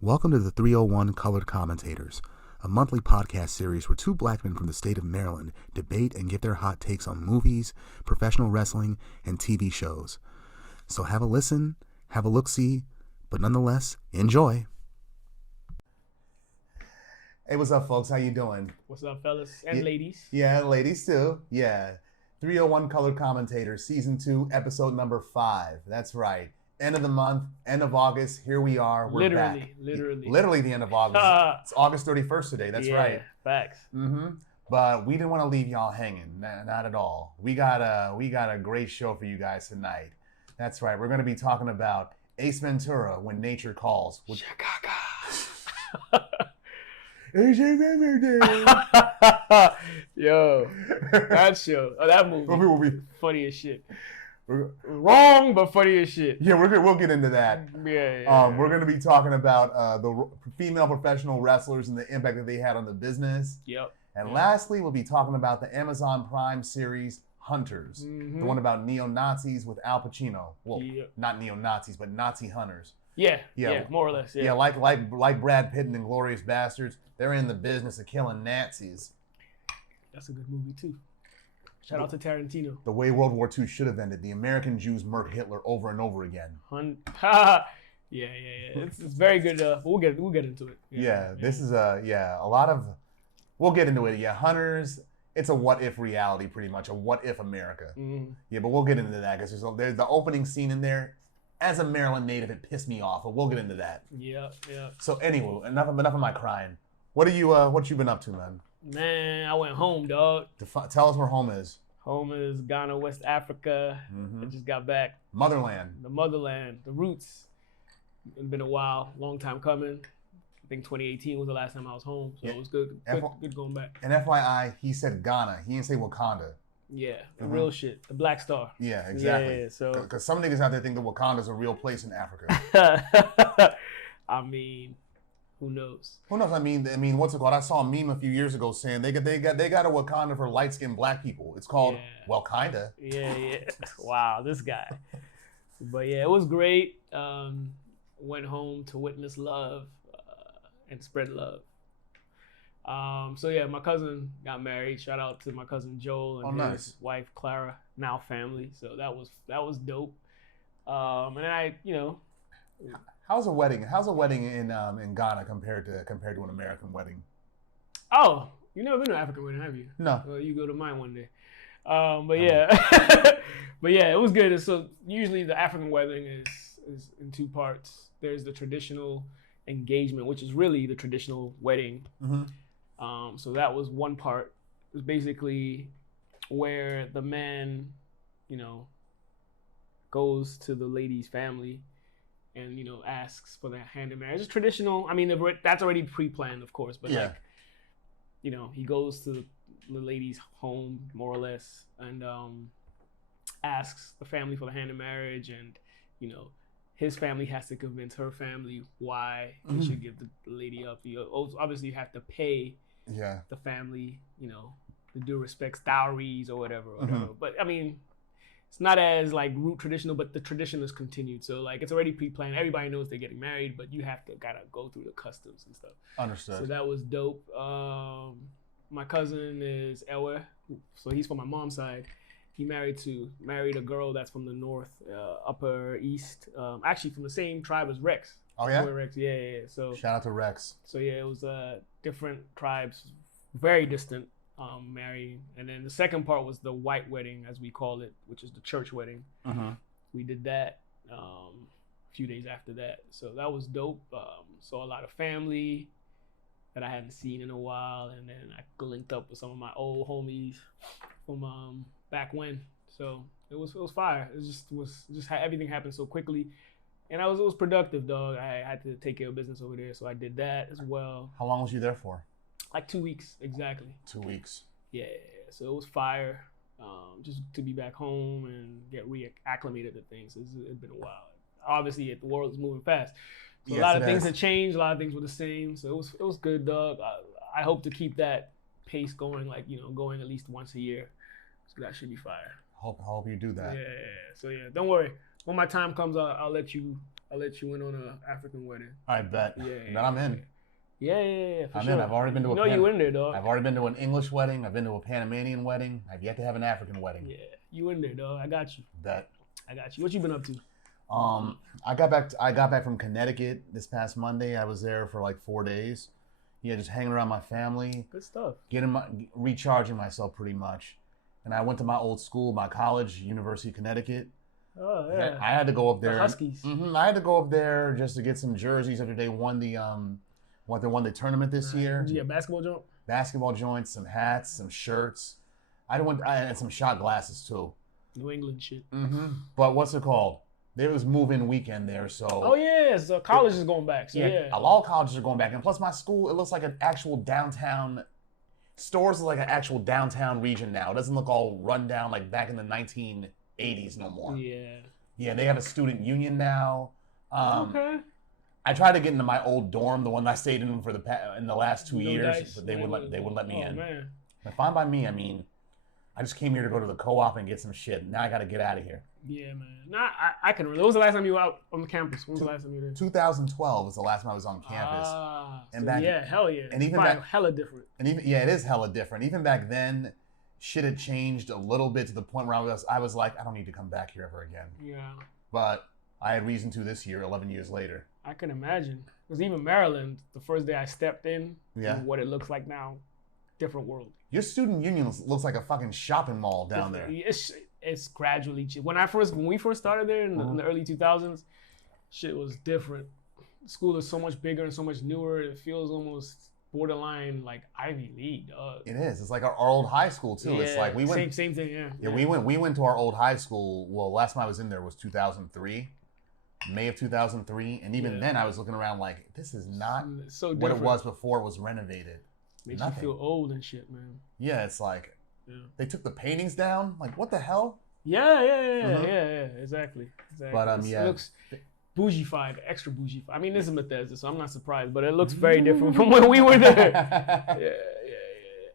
Welcome to the 301 Colored Commentators, a monthly podcast series where two black men from the state of Maryland debate and give their hot takes on movies, professional wrestling, and TV shows. So have a listen, have a look-see, but nonetheless, enjoy. Hey, what's up, folks? How you doing? What's up, fellas and ladies? Yeah, ladies too. Yeah. 301 Colored Commentators, Season 2, Episode number 5. That's right. End of the month, end of August. Here we are. We're back. Literally the end of August. It's August 31st today. That's right. Facts. But we didn't want to leave y'all hanging. Not at all. We got a great show for you guys tonight. That's right. We're going to be talking about Ace Ventura, When Nature Calls. Yo, that show, that movie will be funny as shit. Wrong, but funny as shit. Yeah, we'll get into that. Yeah. We're going to be talking about the female professional wrestlers and the impact that they had on the business. Yep. And lastly, we'll be talking about the Amazon Prime series Hunters, the one about neo-Nazis with Al Pacino. Well, not neo-Nazis, but Nazi hunters. Yeah, more or less. Yeah, like Brad Pitt and Inglourious Bastards. They're in the business of killing Nazis. That's a good movie too. Shout out to Tarantino. The way World War II should have ended. The American Jews murked Hitler over and over again. Yeah. It's very good. We'll get into it. This is a lot of. We'll get into it. Yeah, Hunters. It's a what if reality, pretty much a what if America. Yeah, but we'll get into that because there's the opening scene in there. As a Maryland native, it pissed me off, but we'll get into that. Yeah. So anyway, enough of my crying. What you been up to, man? Man, I went home, dog. Tell us where home is. Home is Ghana, West Africa. I just got back. Motherland. The motherland, the roots. It's been a while, long time coming. I think 2018 was the last time I was home, so it was good going back. And FYI, he said Ghana. He didn't say Wakanda. Yeah, the real shit, the Black Star. Yeah, exactly. Yeah, so because some niggas out there think that Wakanda's a real place in Africa. I mean, who knows? Who knows? I mean, what's it called? I saw a meme a few years ago saying they got a Wakanda for light-skinned black people. It's called Wakanda. Yeah. Wow, this guy. But yeah, it was great. Went home to witness love and spread love. So yeah, my cousin got married. Shout out to my cousin Joel and his wife Clara, now family. So that was dope. And then How's a wedding in Ghana compared to an American wedding? Oh, you never been to an African wedding, have you? No. Well, you go to mine one day. Yeah, but yeah, it was good. So usually the African wedding is in two parts. There's the traditional engagement, which is really the traditional wedding. So that was one part. It was basically where the man, goes to the lady's family and, asks for their hand in marriage. It's traditional. I mean, that's already pre-planned, of course, but he goes to the lady's home, more or less, and asks the family for the hand in marriage, and, his family has to convince her family why he should give the lady up. Obviously, you have to pay the family, the due respects, dowries or whatever. But I mean, it's not as like root traditional, but the tradition is continued. So like it's already pre-planned. Everybody knows they're getting married, but you have to gotta go through the customs and stuff. Understood. So that was dope. My cousin is Ewe, so he's from my mom's side. He married a girl that's from the north, Upper East, actually from the same tribe as Rex. Oh yeah? Rex, yeah. So shout out to Rex. So yeah, it was different tribes, very distant, marrying. And then the second part was the white wedding, as we call it, which is the church wedding. We did that a few days after that. So that was dope. Saw a lot of family that I hadn't seen in a while, and then I linked up with some of my old homies from back when. So it was fire. It was just everything happened so quickly, and it was productive, dog. I had to take care of business over there, so I did that as well. How long was you there for? Like 2 weeks exactly. 2 weeks. Yeah. So it was fire. Just to be back home and get reacclimated to things. It's been a while. Obviously, the world is moving fast. So a lot of things have changed. A lot of things were the same. So it was good, dog. I hope to keep that pace going, going at least once a year. So that should be fire. Hope you do that. Yeah. So yeah, don't worry. When my time comes, I'll let you I'll let you in on an African wedding. I bet. Yeah. Then I'm in. Yeah. For I'm sure. in. I've already been to you in there, dog. I've already been to an English wedding. I've been to a Panamanian wedding. I've yet to have an African wedding. Yeah, you in there, dog. I got you. Bet. I got you. What you been up to? I got back from Connecticut this past Monday. I was there for like 4 days. Yeah, just hanging around my family. Good stuff. Recharging myself pretty much. And I went to my old school, my college, University of Connecticut. Oh yeah. I had to go up there. The Huskies. I had to go up there just to get some jerseys after they won the tournament this year. Did you get basketball joint? Basketball joints, some hats, some shirts. I had some shot glasses too. New England shit. But what's it called? There was move-in weekend there, so. Oh yeah, so college is going back. So yeah, a lot of colleges are going back, and plus my school, it looks like an actual downtown. Stores are like an actual downtown region now. It doesn't look all run down like back in the 1980s no more. Yeah, they have a student union now. Okay. I tried to get into my old dorm, the one I stayed in for in the last 2 years, dice. but they wouldn't let me in. Man. But fine by me. I mean, I just came here to go to the co-op and get some shit. Now I got to get out of here. Yeah, man. Nah, I can remember. When was the last time you were out on the campus? When was the last time you were there? 2012 was the last time I was on campus. Yeah, hell yeah. And even back, hella different. And even it is hella different. Even back then, shit had changed a little bit to the point where I was like, I don't need to come back here ever again. Yeah. But I had reason to this year, 11 years later. I can imagine. Because even Maryland, the first day I stepped in, and what it looks like now, different world. Your student union looks like a fucking shopping mall down there. It's gradually cheap. When we first started there in the early 2000s, shit was different. The school is so much bigger and so much newer. It feels almost borderline like Ivy League, dog. It is. It's like our old high school too. Yeah, it's like we went same thing. Yeah. We went to our old high school. Well, last time I was in there was 2003. May of 2003, and even then I was looking around like, this is not so what it was before it was renovated. Makes you feel old and shit, man. Yeah, it's like they took the paintings down. Like, what the hell? Yeah, exactly. But It looks bougiefied, extra bougiefied. I mean, this is Bethesda, so I'm not surprised, but it looks very different from when we were there.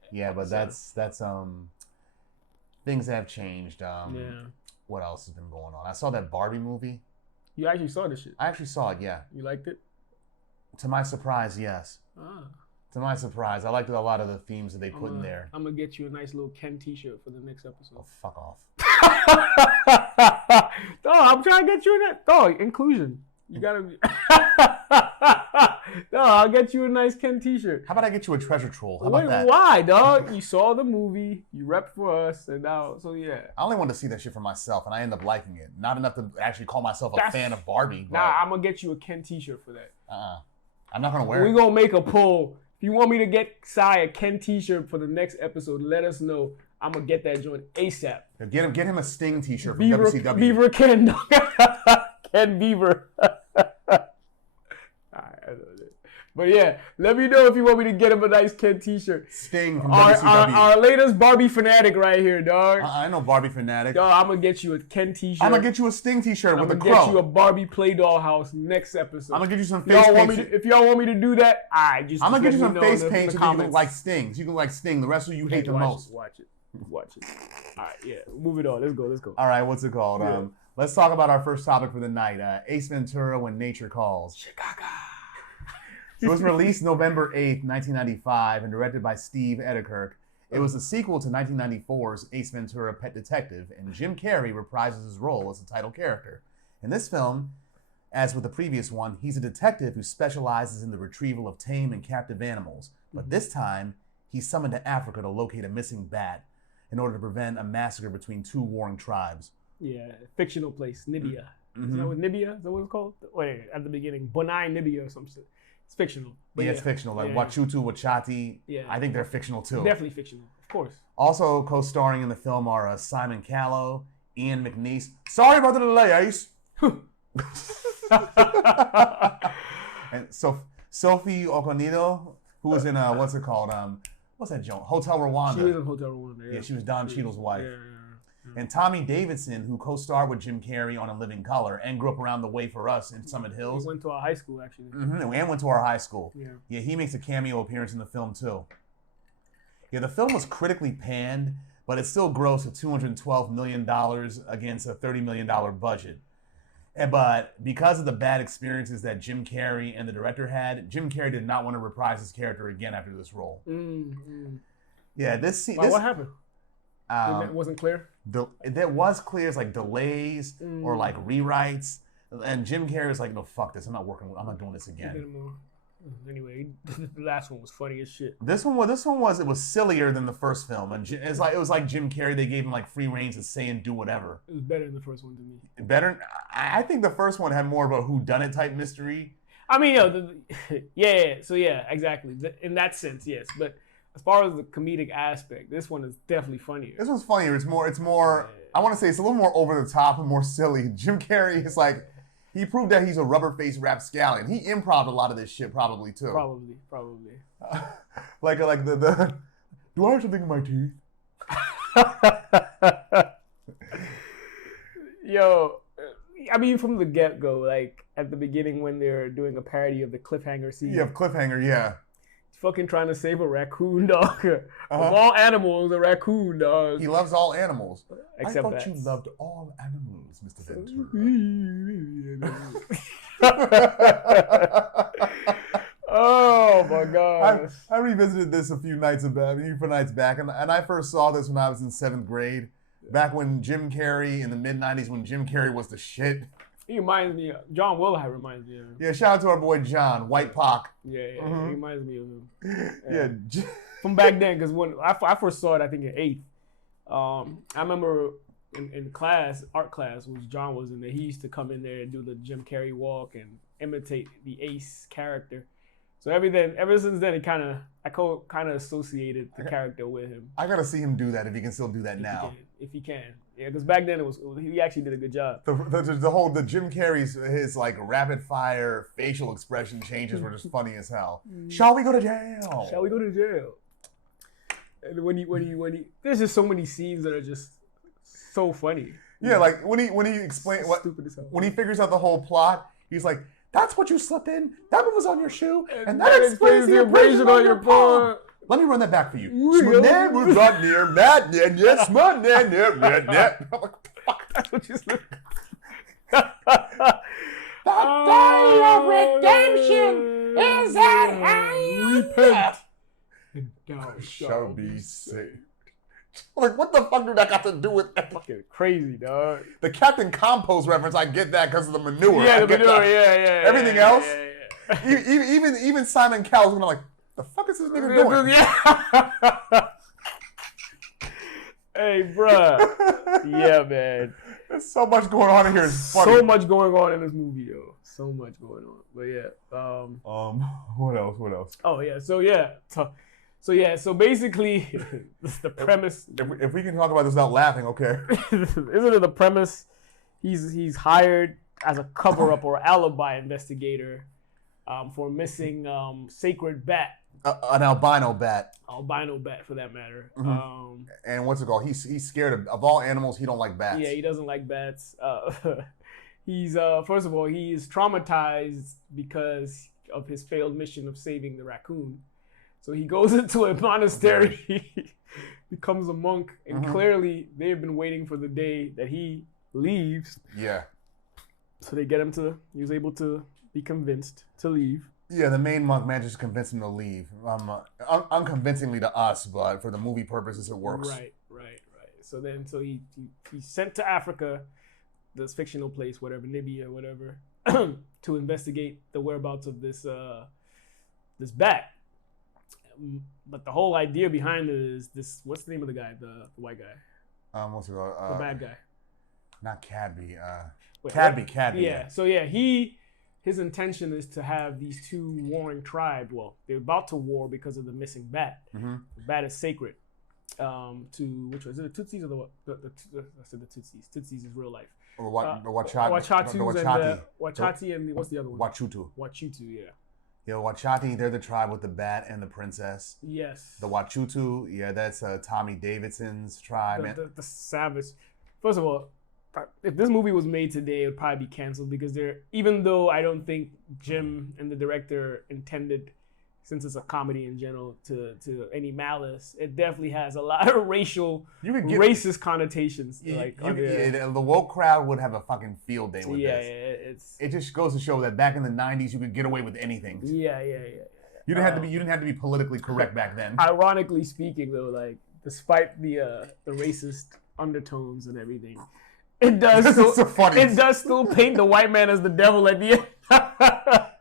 Yeah, but that's things have changed. What else has been going on? I saw that Barbie movie. You actually saw this shit? I actually saw it, yeah. You liked it? To my surprise, yes. Ah. To my surprise, I liked a lot of the themes that they put in there. I'm going to get you a nice little Ken t-shirt for the next episode. Oh, fuck off. Dog, I'm trying to get you in that. Dog, inclusion. You got to be... Dog, I'll get you a nice Ken t-shirt. How about I get you a treasure troll? How about that? Why, dog? You saw the movie, you repped for us, and now, so yeah. I only wanted to see that shit for myself, and I ended up liking it. Not enough to actually call myself a fan of Barbie. But... Nah, I'm going to get you a Ken t-shirt for that. I'm not going to wear it. We're going to make a poll. If you want me to get Sai a Ken t-shirt for the next episode, let us know. I'm going to get that joint ASAP. Get him a Sting t-shirt from WCW. Beaver Ken. Ken Beaver. But yeah, let me know if you want me to get him a nice Ken t-shirt. Sting from WCW. Our latest Barbie fanatic right here, dog. I know Barbie fanatic. Dog, I'm going to get you a Ken t-shirt. I'm going to get you a Sting t-shirt with a crow. I'm going to get you a Barbie play doll house next episode. I'm going to get you some face paint. If y'all want me to do that, I'm going to get you some face paint so you can look like Sting. So you can like Sting. The rest of you hate the most. Watch it. All right, yeah. Move it on. Let's go. All right, what's it called? Yeah. Let's talk about our first topic for the night. Ace Ventura, When Nature Calls. Chicago. It was released November 8th, 1995, and directed by Steve Edekirk. It was a sequel to 1994's Ace Ventura, Pet Detective, and Jim Carrey reprises his role as the title character. In this film, as with the previous one, he's a detective who specializes in the retrieval of tame and captive animals. But this time, he's summoned to Africa to locate a missing bat in order to prevent a massacre between two warring tribes. Yeah, fictional place, Nibia. Is that what Nibia? Is that what it's called? Wait, at the beginning, Bonai Nibia or something. It's fictional. But it's fictional. Like Wachutu, Wachati. Yeah. I think they're fictional too. Definitely fictional, of course. Also co-starring in the film are Simon Callow, Ian McNeice. Sorry about the delay, Ace. And Sophie Okonedo, who was in what's it called? What's that joint? Hotel Rwanda. She was in Hotel Rwanda. Yeah, she was Don Cheadle's wife. Yeah. And Tommy Davidson, who co-starred with Jim Carrey on A Living Color and grew up around the way for us in Summit Hills. He went to our high school, actually. And went to our high school. Yeah, he makes a cameo appearance in the film, too. Yeah, the film was critically panned, but it still grossed $212 million against a $30 million budget. But because of the bad experiences that Jim Carrey and the director had, Jim Carrey did not want to reprise his character again after this role. Yeah, this scene. What happened? It wasn't clear? That was clear. It's like delays or like rewrites. And Jim Carrey's like, no, fuck this. I'm not doing this again. Anyway, the last one was funny as shit. This one was sillier than the first film, and it was like Jim Carrey. They gave him like free reins to say and do whatever. It was better than the first one to me. Better, I think the first one had more of a whodunit type mystery. I mean, yeah. So yeah, exactly. In that sense, yes. But as far as the comedic aspect, this one is definitely funnier. This one's funnier. It's more. Yeah. I want to say it's a little more over the top and more silly. Jim Carrey is like. He proved that he's a rubber-faced rapscallion. He improv a lot of this shit probably, too. Probably. Like the do I have something in my teeth? Yo, I mean, from the get-go, like, at the beginning when they're doing a parody of the cliffhanger scene. Yeah, cliffhanger, yeah. He's fucking trying to save a raccoon, dog. Of all animals, a raccoon, dog. He loves all animals. Except I thought you loved all animals, Mr. Ventura. Oh my god! I revisited this a few nights back, and I first saw this when I was in 7th grade. Back when Jim Carrey in the mid-90s, when Jim Carrey was the shit. He reminds me of John Moolah. Reminds me of him. Yeah, shout out to our boy John, White Pac. Yeah, He reminds me of him. Yeah. From back then, because when I first saw it, I think in 8th. I remember in class, art class, which John was in there, he used to come in there and do the Jim Carrey walk and imitate the Ace character. So ever since then, I kind of associated the character with him. I gotta see him do that if he can still do that now. If he can, yeah, because back then he actually did a good job. The Jim Carrey's his like rapid fire facial expression changes were just funny as hell. Shall we go to jail? Shall we go to jail? And when he there's just so many scenes that are just so funny. Yeah, like when he explains when he figures out the whole plot, he's like, "That's what you slipped in. That one was on your shoe, and that explains the abrasion on your palm." Let me run that back for you. Smanad was not near mad net. Yes, smanad near mad net. I'm like, fuck, that's what you slipped. The day of redemption is at hand. Repent, and thou shalt be saved. Like, what the fuck did that got to do with that? Fucking crazy, dog. The Captain Compost reference, I get that because of the manure. Yeah, the manure, yeah. Everything else, even Simon Cowell's gonna like, the fuck is this nigga doing? Yeah. Hey, bruh. Yeah, man. There's so much going on in here. It's funny. So much going on in this movie, yo. So much going on. But yeah. What else? Oh yeah. So basically, the premise. If we can talk about this without laughing, okay. Isn't it the premise? He's hired as a cover-up or alibi investigator for missing sacred bat. An albino bat. Albino bat, for that matter. Mm-hmm. And what's it called? He's scared of all animals. He don't like bats. Yeah, he doesn't like bats. He's first of all, he's traumatized because of his failed mission of saving the raccoon. So he goes into a monastery, becomes a monk, and clearly they've been waiting for the day that he leaves. Yeah. So they get him he was able to be convinced to leave. Yeah, the main monk manages to convince him to leave. Unconvincingly to us, but for the movie purposes, it works. Right. So he's sent to Africa, this fictional place, whatever, Libya, whatever, to investigate the whereabouts of this bat. But the whole idea behind it is this. What's the name of the guy? The white guy. What's it called? The bad guy. Not Cadby. Cadby. Yeah. So yeah, his intention is to have these two warring tribes. Well, they're about to war because of the missing bat. Mm-hmm. The bat is sacred to which was it? The Tutsis or I said the Tutsis. Tutsis is real life. The Wachati and what's the other one? Wachutu, yeah. Yeah, Wachati, they're the tribe with the bat and the princess. Yes. The Wachutu, yeah, that's Tommy Davidson's tribe. The savage. First of all, if this movie was made today, it would probably be canceled because even though I don't think Jim and the director intended since it's a comedy in general, to any malice, it definitely has a lot of racist connotations. The woke crowd would have a fucking field day with this. It just goes to show that back in the 90s, you could get away with anything. Yeah. You didn't have to be politically correct back then. Ironically speaking, though, like despite the racist undertones and everything, it does still paint the white man as the devil at the end.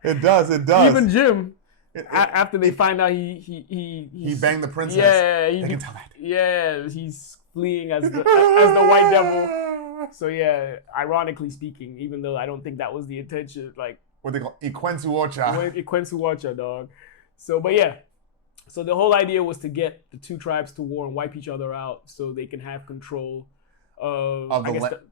It does. Even Jim. After they find out he banged the princess. Yeah, they can tell that. Yeah, he's fleeing as the white devil. So yeah, ironically speaking, even though I don't think that was the intention, like what they call Ikwensuwacha, dog. So, but yeah, so the whole idea was to get the two tribes to war and wipe each other out, so they can have control of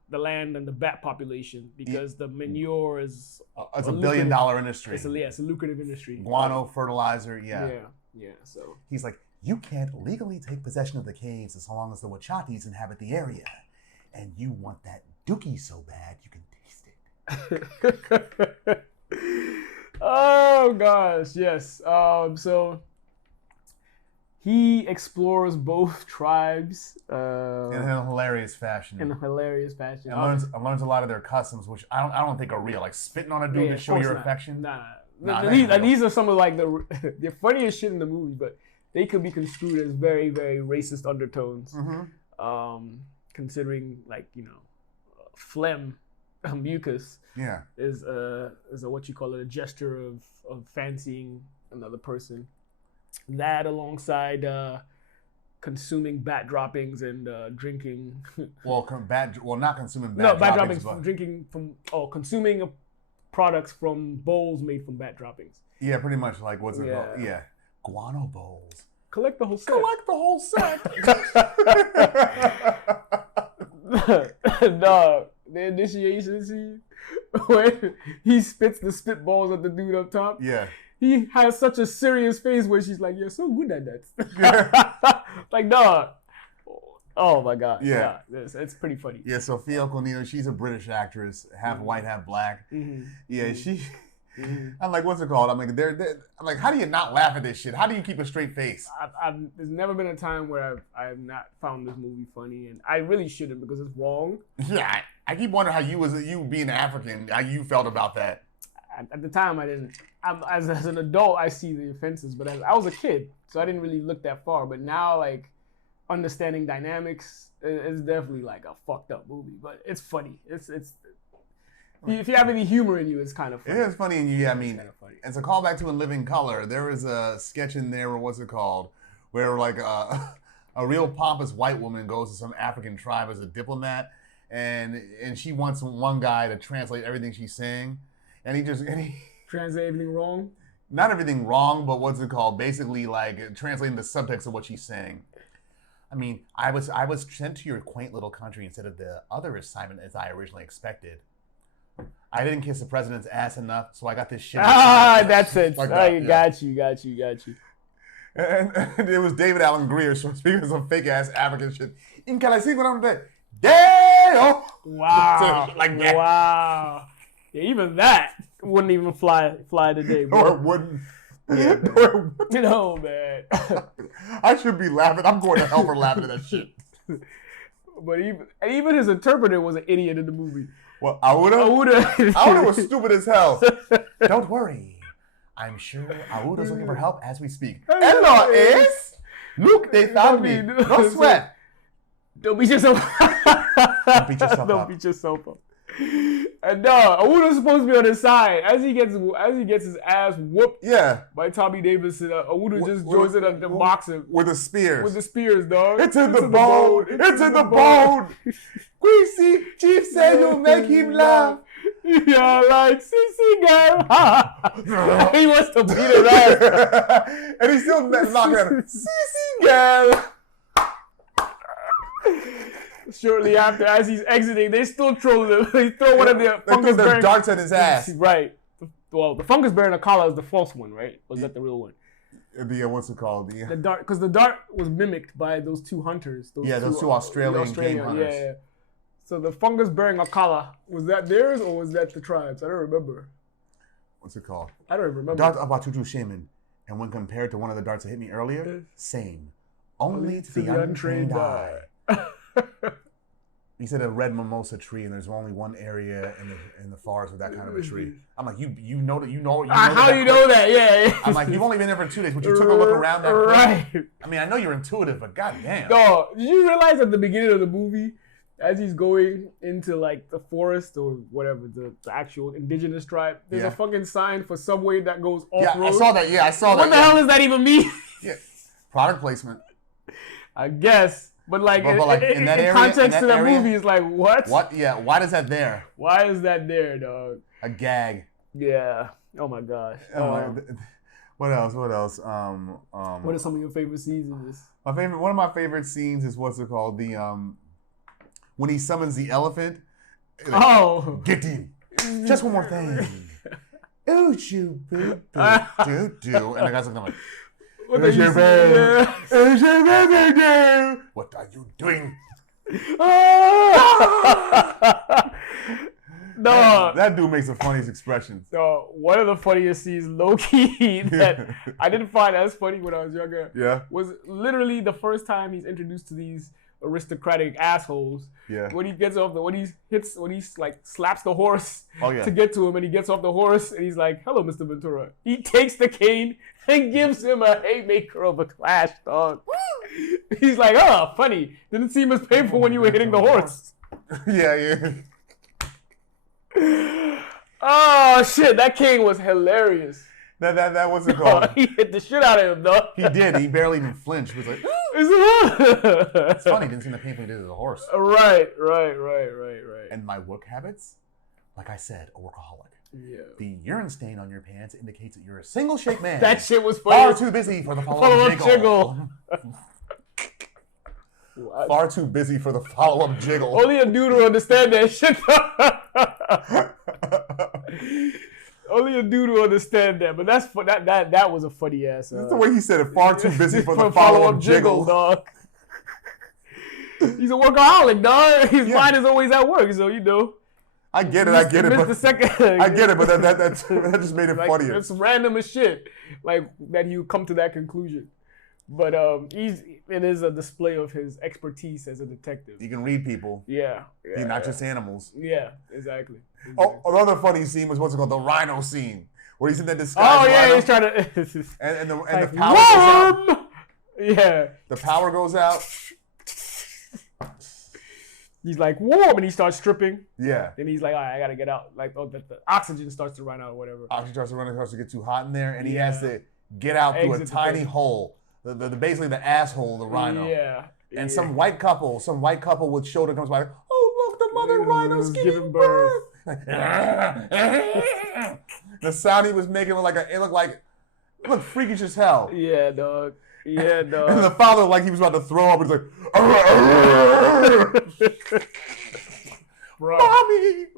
the land and the bat population, because the manure is it's a $1 billion industry. It's a lucrative industry. Guano, fertilizer, yeah. So he's like, you can't legally take possession of the caves as long as the Wachatis inhabit the area, and you want that dookie so bad you can taste it. Oh gosh, yes. So he explores both tribes in a hilarious fashion. And learns a lot of their customs, which I don't think are real. Like spitting on a dude to show your affection. These are some of like the funniest shit in the movie, but they could be construed as very, very racist undertones. Mm-hmm. Considering like phlegm, mucus. Yeah. Is a what you call it, a gesture of fancying another person. That alongside consuming bat droppings and drinking. Not consuming bat droppings, but drinking consuming products from bowls made from bat droppings. Yeah, pretty much like what's it called? Yeah, guano bowls. Collect the whole set. Dog, the initiation scene when he spits the spitballs at the dude up top. Yeah. He has such a serious face where she's like, "You're so good at that." Like, dog. Oh my god. Yeah. It's pretty funny. Yeah. Sophia Okonedo, she's a British actress, half white, half black. Mm-hmm. Yeah. She. I'm like, what's it called? I'm like, how do you not laugh at this shit? How do you keep a straight face? There's never been a time where I've not found this movie funny, and I really shouldn't because it's wrong. Yeah. I keep wondering how you being African, how you felt about that. At the time, I didn't. As an adult, I see the offenses, but I was a kid, so I didn't really look that far. But now, like, understanding dynamics, it's definitely like a fucked up movie, but it's funny. It's if you have any humor in you, it's kind of funny. It is funny in you, yeah. I mean, it's a callback to In Living Color. There was a sketch in there, where like a real pompous white woman goes to some African tribe as a diplomat, and she wants one guy to translate everything she's saying, and he translate everything wrong? Not everything wrong, but what's it called? Basically, like translating the subtext of what she's saying. I mean, I was sent to your quaint little country instead of the other assignment as I originally expected. I didn't kiss the president's ass enough, so I got this shit. That's it. Like got you. And it was David Allen Greer, so speaking of some fake ass African shit. In Damn! Wow. Like that. Wow. Yeah, even that wouldn't even fly today, bro. Or it wouldn't. Yeah. No, man. I should be laughing. I'm going to hell for laughing at that shit. But even his interpreter was an idiot in the movie. Well, Awuda was stupid as hell. Don't worry. I'm sure Awuda's looking for help as we speak. Hello, Ace. Look, they found me. No sweat. Don't beat yourself up. Don't beat yourself up. And no, Awuda's supposed to be on his side. As he gets his ass whooped by Tommy Davis, Awuda just joins in the boxing. With the spears. With the spears, dog. It's in the bone. It's in the bone. Queasy, Chief said you'll make him laugh. Yeah, like, CC girl. He wants to beat his ass. And he's still knocking at him. CC girl. Shortly after, as he's exiting, they still troll him. They throw one of the fungus bearing darts at his ass. Right. Well, the fungus bearing Akala is the false one, right? Or is that the real one? What's it called? The dart, because the dart was mimicked by those two hunters. Those two Australian game hunters. Yeah. So the fungus bearing Akala, was that theirs or was that the tribes? I don't remember. What's it called? I don't remember. Dart Abatutu Shaman. And when compared to one of the darts that hit me earlier, same. Only to the untrained eye. He said a red mimosa tree, and there's only one area in the forest with that kind of a tree. I'm like, you know that. How do you know that? Yeah. I'm like, you've only been there for 2 days, but you took a look around that. Right. I mean, I know you're intuitive, but goddamn. No, did you realize at the beginning of the movie, as he's going into like the forest or whatever, the actual indigenous tribe, there's a fucking sign for subway that goes off road. I saw that. Yeah, I saw that. What the hell does that even mean? Yeah, product placement. I guess. But like, in that area, context to the movie, is like, what? What? Yeah. Why is that there? Why is that there, dog? A gag. Yeah. Oh my gosh. What else? What are some of your favorite scenes in this? One of my favorite scenes is what's it called? The when he summons the elephant. Like, get him. Just one more thing. Ooh, do. And the guy's like. What are you doing? No, that dude makes the funniest expressions. So one of the funniest scenes, low key, that I didn't find as funny when I was younger. Yeah, was literally the first time he's introduced to these aristocratic assholes. Yeah. When he gets off when he like slaps the horse to get to him, and he gets off the horse and he's like, "Hello, Mr. Ventura." He takes the cane and gives him a haymaker of a clash, dog. He's like, "Oh, funny. Didn't seem as painful when you were hitting the horse." Yeah. Oh shit, that cane was hilarious. That wasn't called. He hit the shit out of him, dog. He did. He barely even flinched. He was like, it's funny. Didn't seem to painful he did to the horse. Right. And my work habits, like I said, a workaholic. Yeah. The urine stain on your pants indicates that you're a single-shaped man. That shit was funny. Far too busy for the follow-up jiggle. Far too busy for the follow-up jiggle. Only a dude will understand that shit. Only a dude will understand that, but that was a funny ass. That's the way he said it. Far too busy for the follow-up jiggle, dog. He's a workaholic, dog. His mind is always at work, so you know. I get it, but that just made it like, funnier. It's random as shit, like that he would come to that conclusion. But it is a display of his expertise as a detective. You can read people. Yeah. He's not just animals. Yeah, exactly. Oh, another funny scene was what's it called? The rhino scene. Where he's in that disguise. Oh, yeah, rhino, he's trying to... and the like, power goes out. Yeah. The power goes out. He's like, warm, and he starts stripping. Yeah. Then he's like, all right, I got to get out. Like, the oxygen starts to run out or whatever. Oxygen starts to run, it starts to get too hot in there, and he has to get out through a tiny hole. Basically the asshole of the rhino. Yeah. And some white couple with shoulder comes by. Oh, look, the mother rhino's giving birth. The sound he was making looked freakish as hell. Yeah, dog. Yeah, dog. And the father, like he was about to throw up, was like, bro,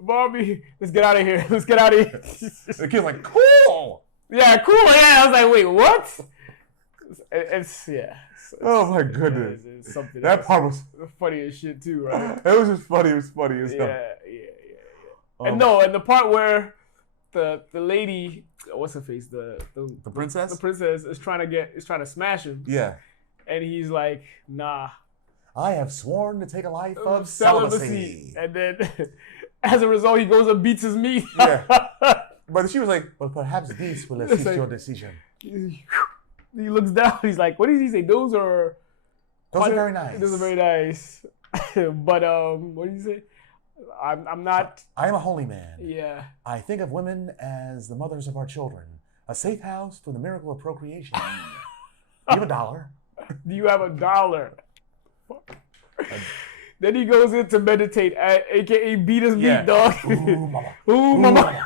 Mommy, let's get out of here. Let's get out of here. The kid's like, cool. Yeah, cool. Yeah, I was like, wait, what? It's oh my goodness. It's something that part was funny as shit too, right? It was just funny. It was funny as hell. Yeah. And the part where the lady, what's her face, the princess, the princess is trying to smash him. Yeah. And he's like, nah. I have sworn to take a life of celibacy. And then, as a result, he goes and beats his meat. Yeah. But she was like, well, perhaps this will assist your decision. He looks down. He's like, what does he say? Those are very nice. Those are very nice. But what do you say? I'm not. I am a holy man. Yeah. I think of women as the mothers of our children. A safe house for the miracle of procreation. You have $1. Do you have $1? Then he goes in to meditate, aka beat his meat, dog. Ooh, mama. Ooh, mama.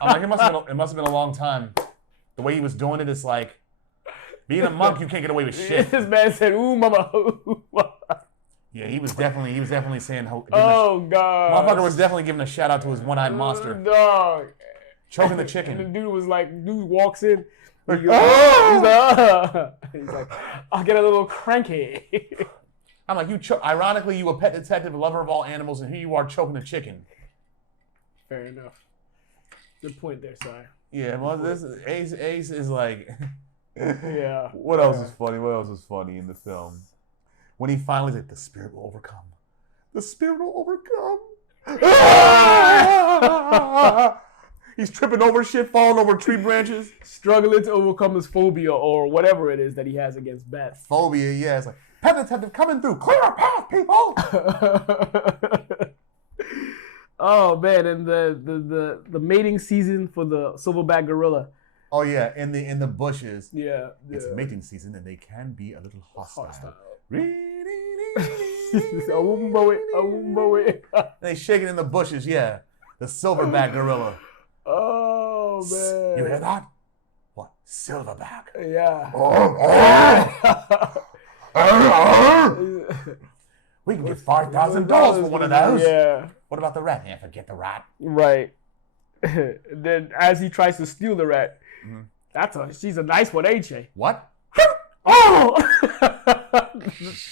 I'm like, it must have been a long time. The way he was doing it is like, being a monk, you can't get away with shit. This man said, "Ooh, mama." Ooh, mama. Yeah, he was definitely saying. Oh God! Motherfucker was definitely giving a shout out to his one-eyed monster. Dog. Choking the chicken. And the dude walks in. Like, He's like, I'll get a little cranky. I'm like, ironically, you a pet detective, lover of all animals, and here you are choking a chicken. Fair enough. Good point there, Si. Yeah, well, this Ace is like, Yeah. What else is funny? What else is funny in the film? When he finally's like, the spirit will overcome. The spirit will overcome. He's tripping over shit, falling over tree branches. Struggling to overcome his phobia or whatever it is that he has against bats. Phobia, yeah. It's like, pet detective coming through. Clear a path, people. Oh, man. And the mating season for the silverback gorilla. Oh, yeah. In the bushes. Yeah. It's mating season and they can be a little hostile. They shake it in the bushes, yeah. The silverback gorilla. Oh, man. You hear that? What? Silverback. Yeah. We can get $5,000 for one of those. Yeah. What about the rat? Yeah, forget the rat. Right. Then as he tries to steal the rat, she's a nice one, ain't she? What? Oh!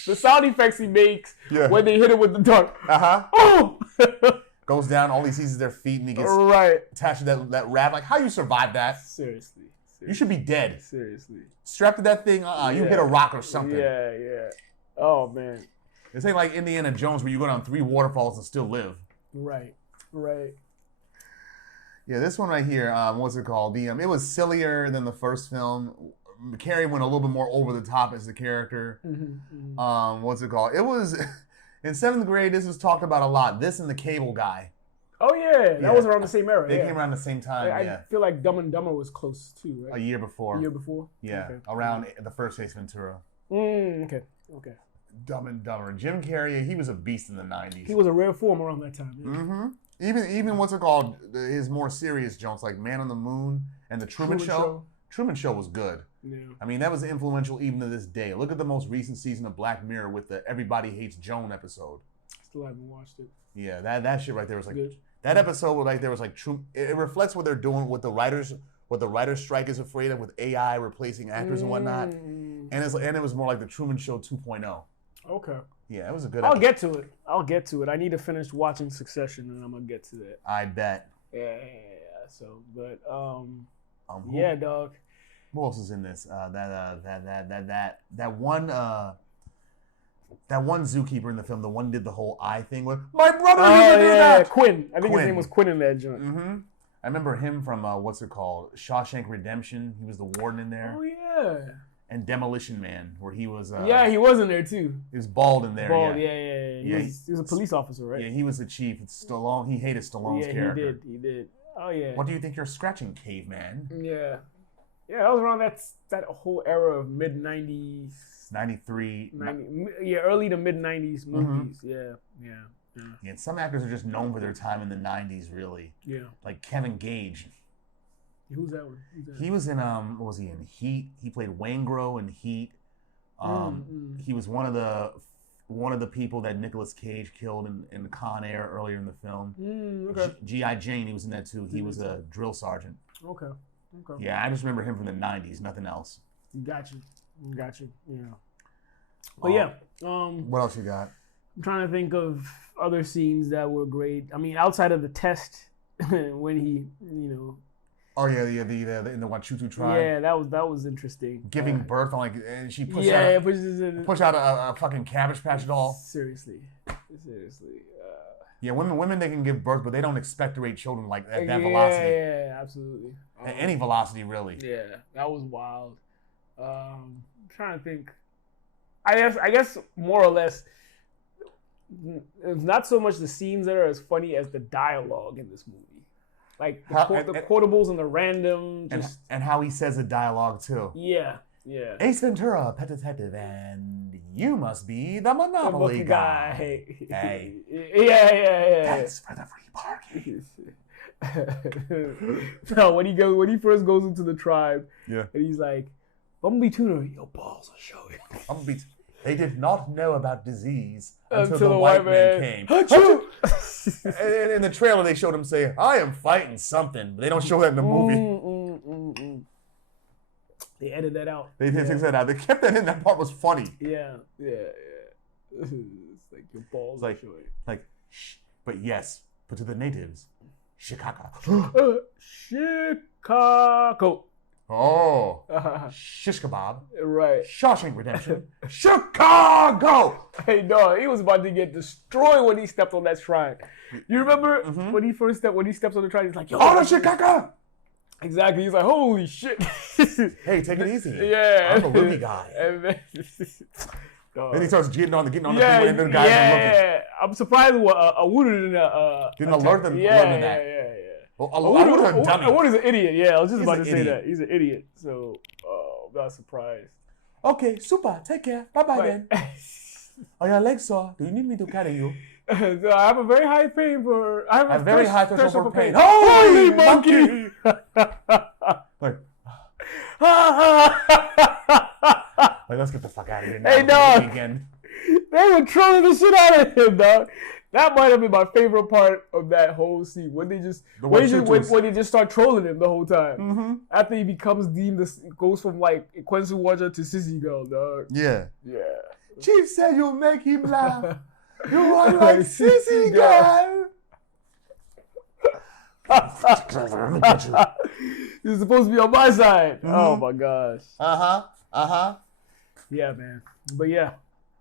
The sound effects he makes when they hit it with the dart. Oh! Goes down, all he sees is their feet, and he gets attached to that rat. Like, how you survive that? Seriously. You should be dead. Seriously. Strapped to that thing, you hit a rock or something. Yeah. Oh, man. This ain't like Indiana Jones where you go down 3 waterfalls and still live. Right. Yeah, this one right here, what's it called? It was sillier than the first film. Carrie went a little bit more over the top as the character. What's it called? It was... In 7th grade, this was talked about a lot. This and the Cable Guy. Oh, yeah. That was around the same era. They came around the same time, I feel like Dumb and Dumber was close, too, right? A year before. Yeah, okay. around the first Ace Ventura. Okay. Dumb and Dumber. Jim Carrey, he was a beast in the 90s. He was a rare form around that time. Yeah. Even what's it called? His more serious jokes like Man on the Moon and The Truman Show. Truman Show was good. Yeah. I mean, that was influential even to this day. Look at the most recent season of Black Mirror with the Everybody Hates Joan episode. Still haven't watched it. Yeah, that shit right there was like good. That episode was like there was like true. It reflects what they're doing with the writers, what the writers' strike is afraid of with AI replacing actors and whatnot. And it was more like the Truman Show 2.0. Okay. Yeah, it was a good. I'll get to it. I need to finish watching Succession, and I'm gonna get to that. I bet. Yeah. So, but yeah, dog. Who else is in this? That one zookeeper in the film, the one who did the whole eye thing with my brother used to do that. Quinn. I think his name was Quinn in that joint. I remember him from what's it called? Shawshank Redemption. He was the warden in there. Oh yeah. And Demolition Man, where he was. He was in there too. He was bald in there. Bald, yeah. He was a police officer, right? Yeah, he was the chief. It's Stallone. He hated Stallone's character. He did. Oh yeah. What do you think you're scratching, caveman? Yeah. Yeah, that was around that whole era of mid 90s. 93. Early to mid 90s movies. Yeah. Yeah, and some actors are just known for their time in the 90s, really. Yeah. Like Kevin Gage. Who's that one? He was in what was he in? Heat. He played Waingro in Heat. He was one of the people that Nicolas Cage killed in Con Air earlier in the film. Okay. G.I. Jane, he was in that too. He was a drill sergeant. Okay. Yeah, I just remember him from the 90s, nothing else. Got you. Yeah. But yeah. What else you got? I'm trying to think of other scenes that were great. I mean, outside of the test, when he, Oh yeah, in the Wachutu tribe. Yeah, that was interesting. Giving birth on and she pushed out a fucking Cabbage Patch doll. Seriously. Yeah, women they can give birth, but they don't expectorate children like at that velocity. Yeah, absolutely. At any velocity, really. Yeah, that was wild. I'm trying to think. I guess more or less, it's not so much the scenes that are as funny as the dialogue in this movie. Like the quotables and the random, and how he says the dialogue too. Yeah. Ace Ventura, pet detective, and you must be the Monopoly guy. Hey. Yeah. Thanks for the free parking. No, when he first goes into the tribe, and he's like, Bumblebee Tuner, your balls are showing. They did not know about disease until the white man came. And in the trailer, they showed him say, I am fighting something. But they don't show that in the movie. They edited that out. They did take that out. They kept that in. That part was funny. Yeah. It's like your balls are showing. Like, shh. But yes, but to the natives, Chicago. Chicago. Oh. Shish Kebab, Right. Shawshank Redemption, Chicago. Hey, no, he was about to get destroyed when he stepped on that shrine. You remember when he steps on the shrine, he's like, yo, Oh, Chicago. Exactly. He's like, holy shit. Hey, take it easy. Yeah. I'm a rookie guy. And then, Then he starts getting on the thing when the guys are looking. Yeah. I'm surprised Awuda didn't alert them. Yeah. Well, Awuda's a dummy. Awuda's an idiot. Yeah, I was just about to say idiot. that. He's an idiot. So, I'm not surprised. Okay, super. Take care. Bye-bye then. Are your legs sore? Do you need me to carry you? So I have a very high pain for. I have a very high threshold for pain. Holy monkey! Like, let's get the fuck out of here now. Hey, dog. Weekend. They were trolling the shit out of him, dog. That might have been my favorite part of that whole scene when they just when they just start trolling him the whole time. Mm-hmm. After he becomes goes from like Quincy Watcher to Sissy Girl, dog. Yeah. Yeah. Chief said you'll make him laugh. You are like Sissy Girl. You're supposed to be on my side. Mm-hmm. Oh my gosh. Uh-huh. Yeah, man. But yeah.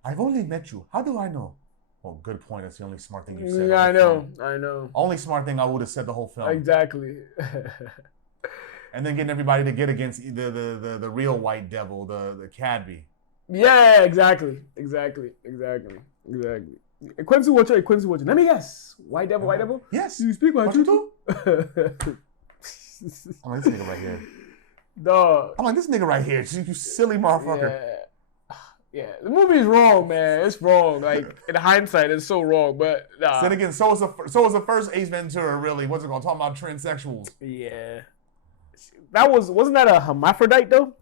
I've only met you. How do I know? Well, good point. That's the only smart thing you said. Yeah, I know. Only smart thing I would have said the whole film. Exactly. And then getting everybody to get against the real white devil, the Cadby. Yeah, exactly. Quincy Watcher. Let me guess. White devil? Yes. Do you speak white too? I'm like, this nigga right here. Dog. I'm like, this nigga right here. You silly motherfucker. Yeah. The movie's wrong, man. It's wrong. Like, in hindsight, it's so wrong. But, nah. Then again, so was the first Ace Ventura, really. What's it called? Talking about transsexuals. Yeah. Wasn't that a hermaphrodite, though?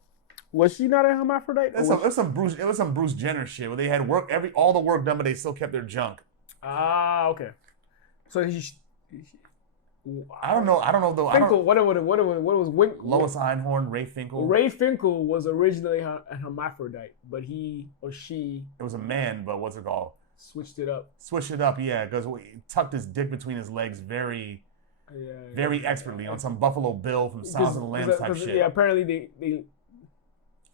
Was she not a hermaphrodite? It was some Bruce Jenner shit where they had all the work done, but they still kept their junk. Ah, okay. So I don't know though. Finkel, what was Wink? Lois Einhorn, Ray Finkel. Ray Finkel was originally a hermaphrodite, but he or she. It was a man, but what's it called? Switched it up, yeah, because he tucked his dick between his legs very expertly on some Buffalo Bill from Silence of the Lambs type shit. Yeah, apparently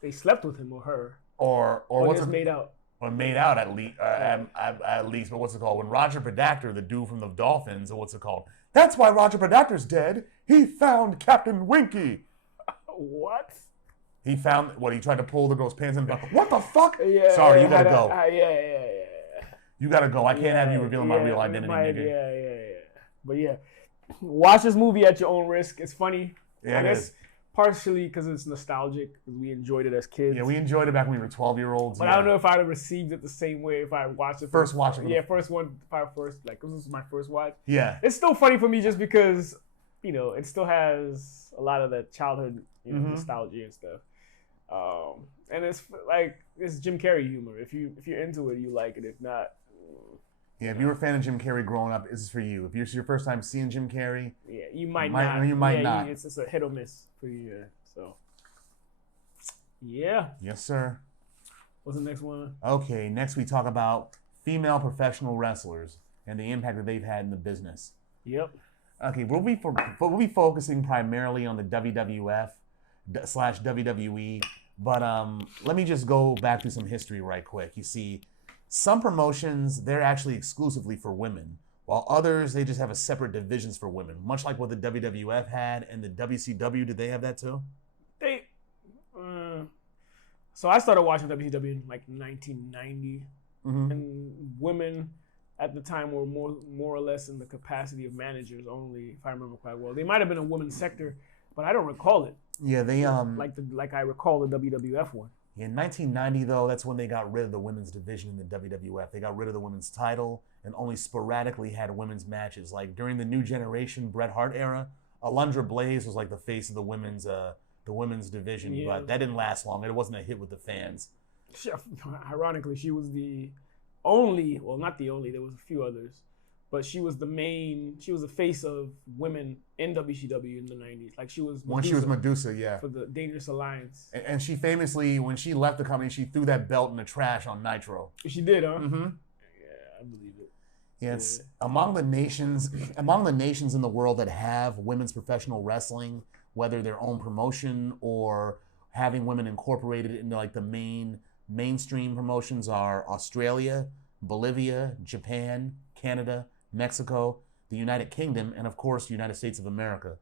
they slept with him or her. Or what's it made out? Or made out at least, but what's it called? When Roger Predactor, the dude from the Dolphins, or what's it called? That's why Roger Predactor's dead. He found Captain Winky. What? He found he tried to pull the girl's pants and what the fuck? Yeah. Sorry, you gotta go. Yeah. You gotta go. I can't have you revealing my real identity, nigga. Yeah. But yeah, watch this movie at your own risk. It's funny. Yeah, it is. Partially because it's nostalgic, because we enjoyed it as kids. Yeah, we enjoyed it back when we were 12-year-olds. But I don't know if I'd have received it the same way if I watched it. First watch it. Yeah, first one. Like, this was my first watch. Yeah. It's still funny for me just because, it still has a lot of that childhood, nostalgia and stuff. And it's like, it's Jim Carrey humor. If you're into it, you like it. If not... Yeah, if you were a fan of Jim Carrey growing up, this is for you. If it's your first time seeing Jim Carrey, yeah, you might not. You might not. It's just a hit or miss for you. So, yeah. Yes, sir. What's the next one? Okay, next we talk about female professional wrestlers and the impact that they've had in the business. Yep. Okay, we'll be focusing primarily on the WWF / WWE, but let me just go back to some history right quick. You see, some promotions, they're actually exclusively for women, while others, they just have a separate divisions for women, much like what the WWF had and the WCW. Did they have that too? So I started watching WCW in like 1990, and women at the time were more or less in the capacity of managers only, if I remember quite well. They might have been a women's sector, but I don't recall it. Yeah, they like I recall the WWF one. In 1990, though, that's when they got rid of the women's division in the WWF. They got rid of the women's title and only sporadically had women's matches. Like during the New Generation Bret Hart era, Alundra Blayze was like the face of the women's division, but that didn't last long. It wasn't a hit with the fans. Ironically, she was the only, well, not the only, there was a few others, but she was the face of women in WCW in the 90s. Like she was Medusa. When she was Medusa, yeah. For the Dangerous Alliance. And she famously, when she left the company, she threw that belt in the trash on Nitro. She did, huh? Mm-hmm. Yeah, I believe it. Yes. Among the nations in the world that have women's professional wrestling, whether their own promotion or having women incorporated into like the mainstream promotions are Australia, Bolivia, Japan, Canada, Mexico, the United Kingdom, and of course the United States of America.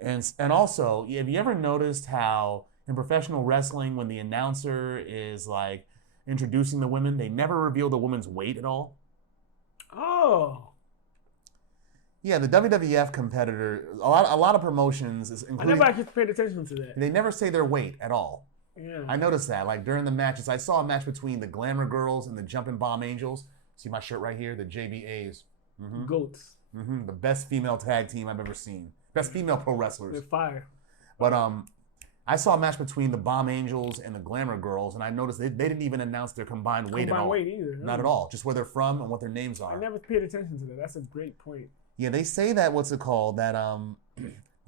And also, have you ever noticed how in professional wrestling, when the announcer is like introducing the women, they never reveal the woman's weight at all? Oh. Yeah, the WWF competitor, a lot of promotions, I never actually paid attention to that. They never say their weight at all. Yeah. I noticed that. Like during the matches, I saw a match between the Glamour Girls and the Jumping Bomb Angels. See my shirt right here, the JBAs. Goats. The best female tag team I've ever seen. Best female pro wrestlers. They're fire. But I saw a match between the Bomb Angels and the Glamour Girls, and I noticed they didn't even announce their combined weight at all. Combined weight either. Not at all. Just where they're from and what their names are. I never paid attention to that. That's a great point. Yeah, they say that, that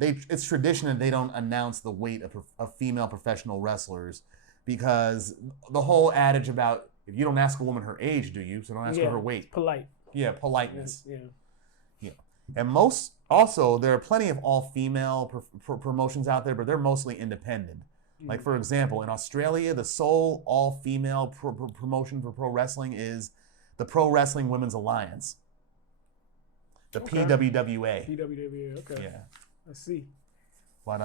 it's tradition that they don't announce the weight of female professional wrestlers because the whole adage about if you don't ask a woman her age, do you? So don't ask her her weight. Polite. Yeah, politeness. Yeah. And there are plenty of all-female promotions out there, but they're mostly independent. Like, for example, in Australia, the sole all-female promotion for pro wrestling is the Pro Wrestling Women's Alliance. The PWWA. PWWA, okay. Yeah. I see. But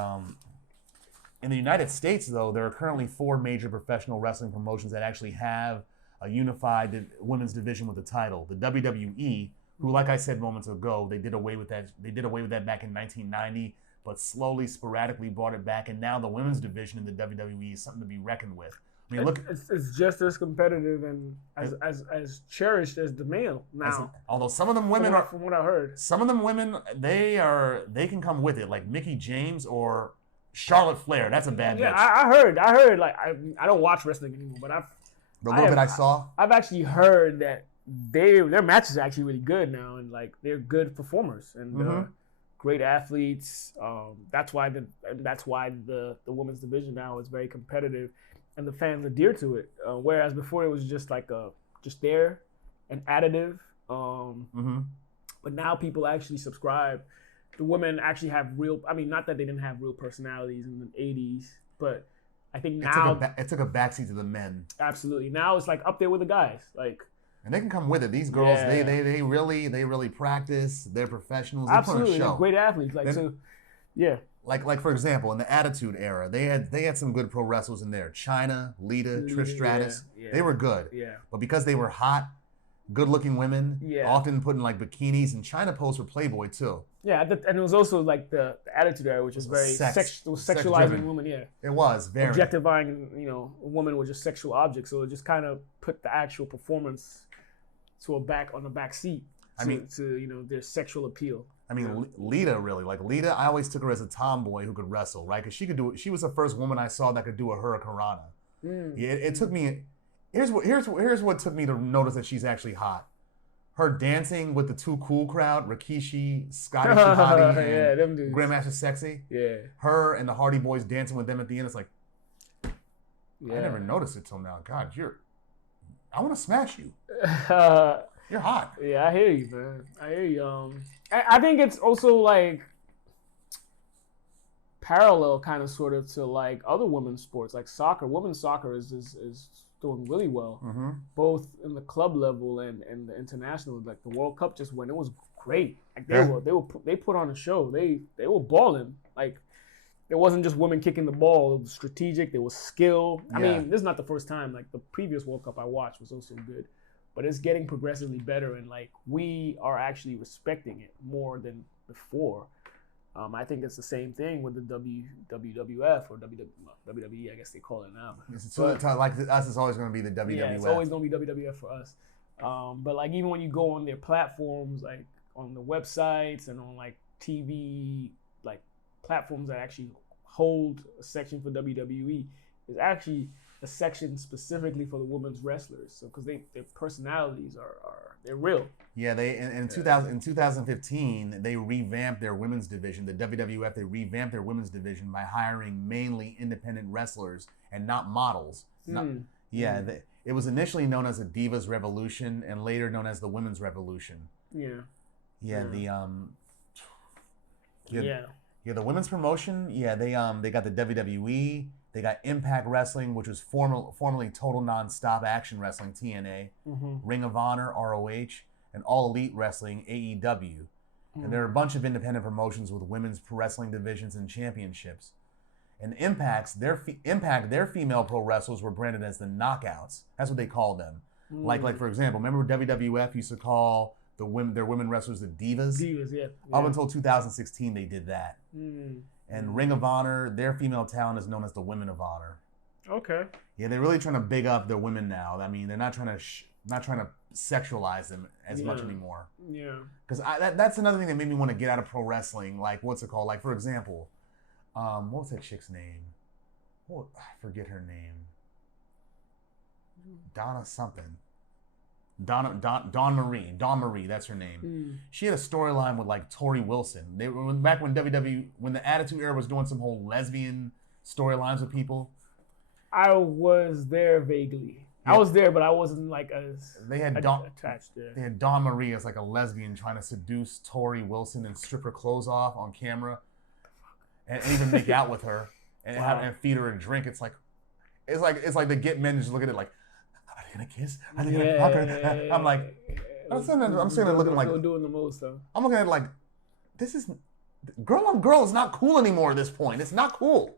in the United States, though, there are currently 4 major professional wrestling promotions that actually have a unified women's division with a title. The WWE, who, like I said moments ago, they did away with that. They did away with that back in 1990, but slowly, sporadically brought it back. And now the women's division in the WWE is something to be reckoned with. I mean, look, it's just as competitive and as cherished as the male now. Although some of them women from what I heard, some of them women they can come with it, like Mickie James or Charlotte Flair. That's a bad bitch. I heard. Like I don't watch wrestling anymore, but the little bit I saw, I've actually heard that their matches are actually really good now, and like they're good performers and great athletes. That's why the women's division now is very competitive. And the fans adhere to it, whereas before it was just like just there, an additive. But now people actually subscribe. The women actually have real. I mean, not that they didn't have real personalities in the '80s, but I think now it took a backseat to the men. Absolutely, now it's like up there with the guys, like. And they can come with it. These girls, they really practice. They're professionals. They Absolutely, put on a show. They're great athletes. Like so, yeah. Like for example, in the Attitude Era, they had some good pro wrestlers in there. Chyna, Lita, Trish Stratus. Yeah. They were good. Yeah. But because they were hot, good-looking women, often put in like bikinis, and Chyna posed for Playboy too. Yeah, and it was also like the Attitude Era, which was very sexualizing women. Yeah. It was very objectifying. A woman was just sexual object. So it just kind of put the actual performance on the back seat. To their sexual appeal. I mean, Lita really. Like Lita, I always took her as a tomboy who could wrestle, right? Because she could do it. She was the first woman I saw that could do a hurricanrana. Yeah, it took me. Here's what took me to notice that she's actually hot. Her dancing with the Too Cool crowd, Rikishi, Scotty Shibata, them dudes. Grandmaster Sexy. Yeah. Her and the Hardy Boys dancing with them at the end. It's like, I never noticed it till now. God, I want to smash you. You're hot. Yeah, I hear you, man. I hear you. I think it's also like parallel, kind of, sort of, to like other women's sports, like soccer. Women's soccer is doing really well, both in the club level and the international. Like the World Cup just went; it was great. Like they put on a show. They were balling. Like it wasn't just women kicking the ball. It was strategic. There was skill. I mean, this is not the first time. Like the previous World Cup I watched was also good. But it's getting progressively better, and like we are actually respecting it more than before. I think it's the same thing with the WWF or WWE, I guess they call it now. Like us, it's always going to be the WWF. Yeah, it's always going to be WWF for us. But like even when you go on their platforms, like on the websites and on like TV, like platforms that actually hold a section for WWE, there's actually a section specifically for the women's wrestlers, so because their personalities they're real. Yeah, in 2015 they revamped their women's division. The WWF, they revamped their women's division by hiring mainly independent wrestlers and not models. It was initially known as the Divas Revolution and later known as the Women's Revolution. The women's promotion. They got the WWE. They got Impact Wrestling, which was formerly Total Nonstop Action Wrestling, TNA, Ring of Honor, ROH, and All Elite Wrestling, AEW. And there are a bunch of independent promotions with women's pro wrestling divisions and championships. And Impact, their female pro wrestlers were branded as the Knockouts. That's what they called them. Like for example, remember WWF used to call their women wrestlers the Divas? Divas, yeah. Up until 2016, they did that. And Ring of Honor, their female talent is known as the Women of Honor. Okay. Yeah, they're really trying to big up their women now. I mean, they're not trying to sexualize them as much anymore. Yeah. Because that's another thing that made me want to get out of pro wrestling. Like, what's it called? Like, for example, what was that chick's name? I forget her name. Donna something. Dawn Marie, that's her name. She had a storyline with like Tori Wilson. Back when when the Attitude Era was doing some whole lesbian storylines with people. I was there vaguely. Yeah. I was there, but I wasn't like as attached there. They had Dawn Marie as like a lesbian trying to seduce Tori Wilson and strip her clothes off on camera, and even make out with her and feed her a drink. It's like they get men just look at it like, are they gonna kiss? Are they gonna fuck her? I'm like, I'm sitting there looking like doing the most though. I'm looking at it like, this is girl on girl is not cool anymore at this point. It's not cool.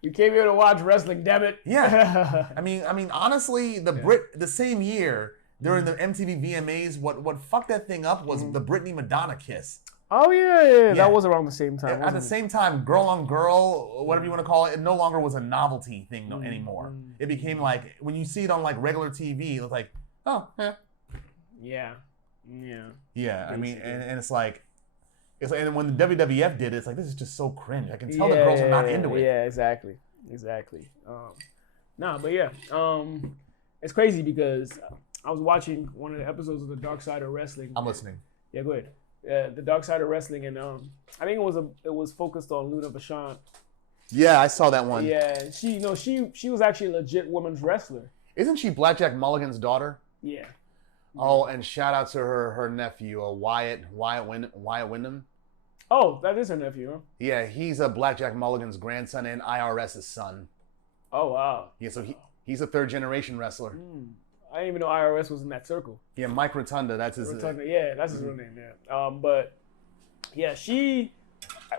You came here to watch wrestling, damn it. Yeah. I mean, honestly, the same year during the MTV VMAs, what fucked that thing up was the Britney Madonna kiss. Oh yeah, that was around the same time. At the same time, girl on girl, whatever you want to call it, it no longer was a novelty thing anymore. It became like when you see it on like regular TV, it's like, oh yeah. Yeah. I mean, and it's like. And when the WWF did it, it's like, this is just so cringe. I can tell the girls are not into it. Yeah, exactly. It's crazy because I was watching one of the episodes of the Dark Side of Wrestling. I'm listening. Yeah, go ahead. The Dark Side of Wrestling, and I think it was focused on Luna Vachon. Yeah, I saw that one. Yeah, she was actually a legit women's wrestler. Isn't she Blackjack Mulligan's daughter? Yeah. Oh, and shout out to her nephew, Wyatt Wyndham. Oh, that is her nephew, huh? Yeah, he's a Blackjack Mulligan's grandson and IRS's son. Oh, wow. Yeah, so he's a third-generation wrestler. I didn't even know IRS was in that circle. Yeah, Mike Rotunda, that's his name. Yeah, that's his real name, yeah. But, yeah,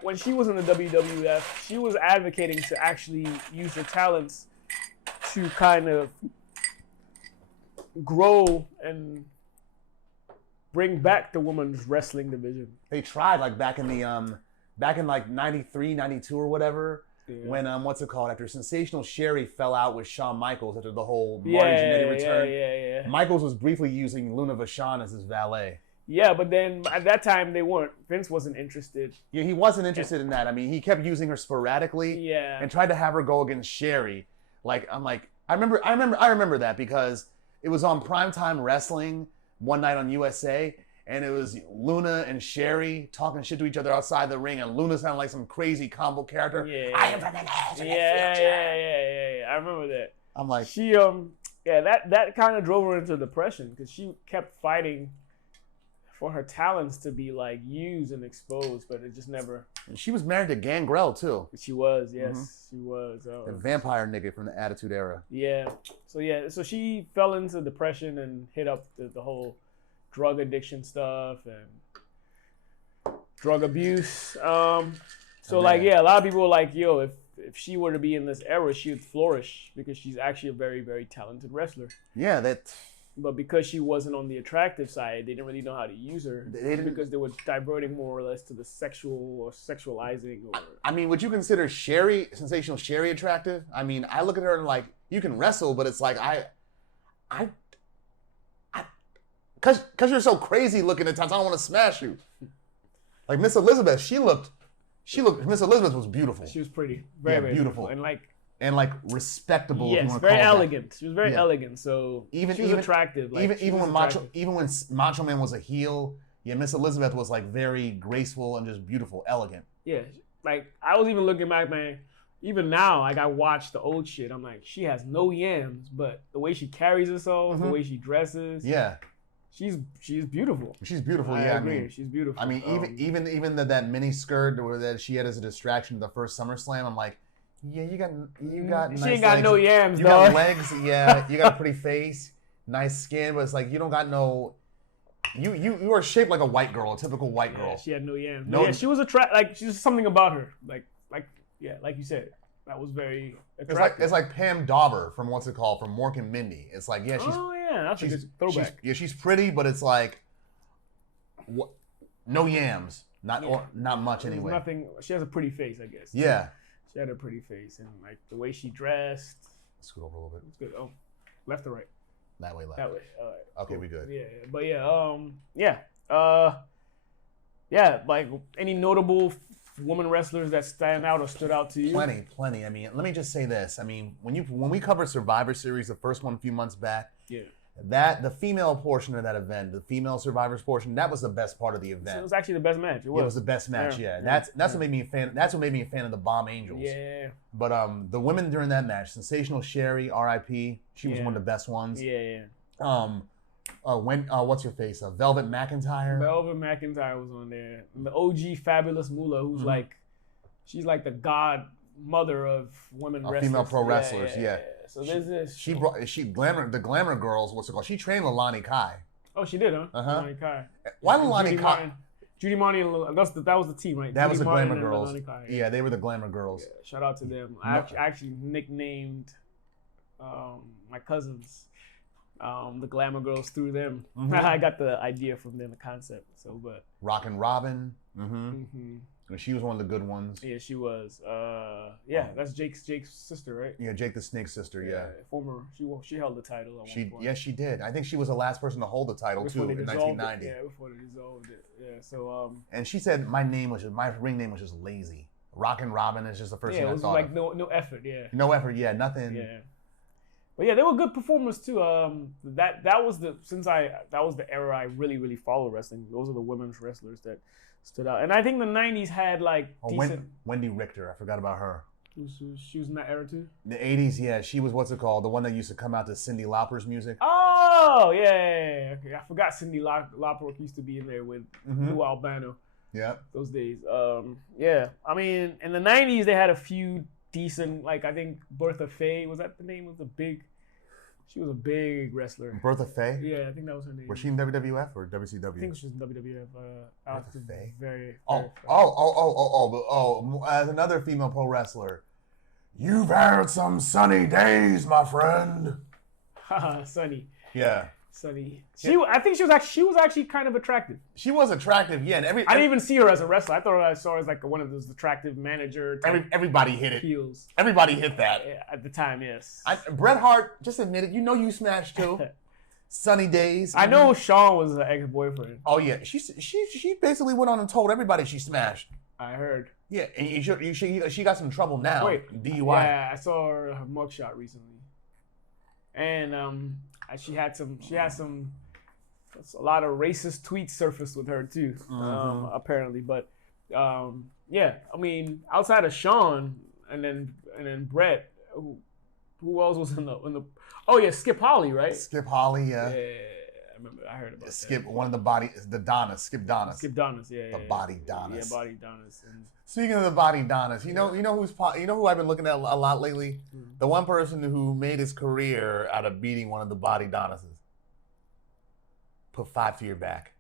when she was in the WWF, she was advocating to actually use her talents to kind of grow and bring back the women's wrestling division. They tried like back in like 93, 92 or whatever, when what's it called, after Sensational Sherri fell out with Shawn Michaels after the whole Marty Jannetty return. Yeah. Michaels was briefly using Luna Vachon as his valet. Yeah, but then at that time Vince wasn't interested. Yeah, he wasn't interested in that. I mean, he kept using her sporadically. Yeah. And tried to have her go against Sherri. Like, I remember that because it was on Primetime Wrestling one night on USA, and it was Luna and Sherri talking shit to each other outside the ring, and Luna sounded like some crazy combo character. Yeah. I am from the future. Yeah. I remember that. I'm like, she that kind of drove her into depression because she kept fighting for her talents to be like used and exposed, but it just never. And she was married to Gangrel too. She was, yes, she was. The vampire nigga from the Attitude Era. Yeah. So she fell into depression and hit up the whole drug addiction stuff and drug abuse. A lot of people were like, yo, if she were to be in this era, she would flourish because she's actually a very, very talented wrestler. Yeah, But because she wasn't on the attractive side, they didn't really know how to use her. Because they were diverting more or less to the sexual or sexualizing. I mean, would you consider Sensational Sherri attractive? I mean, I look at her and like, you can wrestle, but it's like, because you're so crazy looking at times, I don't want to smash you. Like Miss Elizabeth, Miss Elizabeth was beautiful. She was pretty. Very beautiful. And like respectable. Yes, very elegant. She was very elegant. So she was attractive. Like, even when Macho Man was a heel, Miss Elizabeth was like very graceful and just beautiful, elegant. Yeah, like I was even looking back, man. Even now, like I watch the old shit, I'm like, she has no yams, but the way she carries herself, the way she dresses, she's beautiful. She's beautiful. I agree. She's beautiful. I mean, even that mini skirt that she had as a distraction at the first SummerSlam, I'm like, Yeah, you got She nice ain't got legs. no yams, You dog. got legs, yeah. You got a pretty face, nice skin, but it's like you don't got no. You are shaped like a white girl, a typical white girl. She had no yams. No, Yeah, she was like she's something about her. Like you said, that was very attractive. It's like Pam Dauber from what's it called from Mork and Mindy. It's like that's a good throwback. She's pretty, but it's like no yams, not much anyway. Nothing. She has a pretty face, I guess. Yeah. She had a pretty face, and like the way she dressed. Scoot over a little bit. It's good. Oh, left or right? That way, left. That way. All right. Okay, cool. We good. Yeah, but like any notable woman wrestlers that stand out or stood out to you? Plenty. I mean, let me just say this. I mean, when we covered Survivor Series, the first one a few months back, the female portion of that event, the female survivors portion, that was the best part of the event. So it was actually the best match. It was the best match. Yeah. That's what made me a fan. That's what made me a fan of the Bomb Angels. Yeah. But the women during that match, Sensational Sherri, R.I.P. She was one of the best ones. Yeah. What's your face? Velvet McIntyre. Velvet McIntyre was on there. And the OG Fabulous Moolah, who's like, she's like the godmother of women wrestlers. Female pro wrestlers. Yeah. So there's this. The Glamour girls. What's it called? She trained Leilani Kai. Oh, she did, huh? Leilani Kai. Why Leilani Kai? Judy, Marty, and that was the team, right? That Judy, was the Martin, Glamour girls. Kai, yeah, they were the Glamour girls. Yeah, shout out to them. I actually nicknamed my cousins the Glamour girls through them. I got the idea from them, the concept. So, but Rockin' Robin. She was one of the good ones. Yeah, she was. That's Jake's sister, right? Yeah, Jake the Snake's sister. Yeah. Former. She held the title. At one point. Yes, she did. I think she was the last person to hold the title too in 1990. Yeah, before they dissolved it. Yeah. So. And she said my ring name was just lazy. Rockin' Robin is just the first thing I thought. Yeah, it was like no effort. Yeah. No effort. Yeah, nothing. Yeah. But yeah, they were good performers too. That was the era I really followed wrestling. Those are the women's wrestlers that stood out. And I think the 90s had like decent... Wendy Richter, I forgot about her. She was in that era too? The 80s, yeah. She was, what's it called? The one that used to come out to Cyndi Lauper's music. Oh, yeah. Okay. I forgot Cyndi Lauper used to be in there with Lou Albano. Yeah. Those days. Yeah. I mean, in the 90s, they had a few decent, like I think Bertha Faye, was that the name of she was a big wrestler. Bertha Faye? Yeah, I think that was her name. Was she in WWF or WCW? I think she was in WWF. Bertha Faye? Very as another female pro wrestler. You've had some sunny days, my friend. Sunny. Yeah. Sunny. I think she was actually kind of attractive. She was attractive, yeah. And I didn't even see her as a wrestler. I thought I saw her as like one of those attractive manager. Everybody hit it. Heels. Everybody hit that. Yeah, at the time, yes. Bret Hart, just admit it. You know you smashed too. Sunny days. I know Shawn was an ex-boyfriend. Oh yeah, she basically went on and told everybody she smashed. I heard. Yeah, and she got some trouble now. Wait, DUI. Yeah, I saw her mugshot recently, and she had a lot of racist tweets surfaced with her too, apparently. But yeah, I mean, outside of Shawn and then Bret, who else was in the? Oh yeah, Skip Holly, right? Skip Holly, yeah. Yeah, I remember. I heard about Skip, that. one of the body, the Donnas, Skip Donnas. Skip Donnas, yeah. The body Donnas. Yeah, body Donnas. And speaking of the body Donnas, you know who I've been looking at a lot lately? The one person who made his career out of beating one of the body Donnases. Put 5 to your back.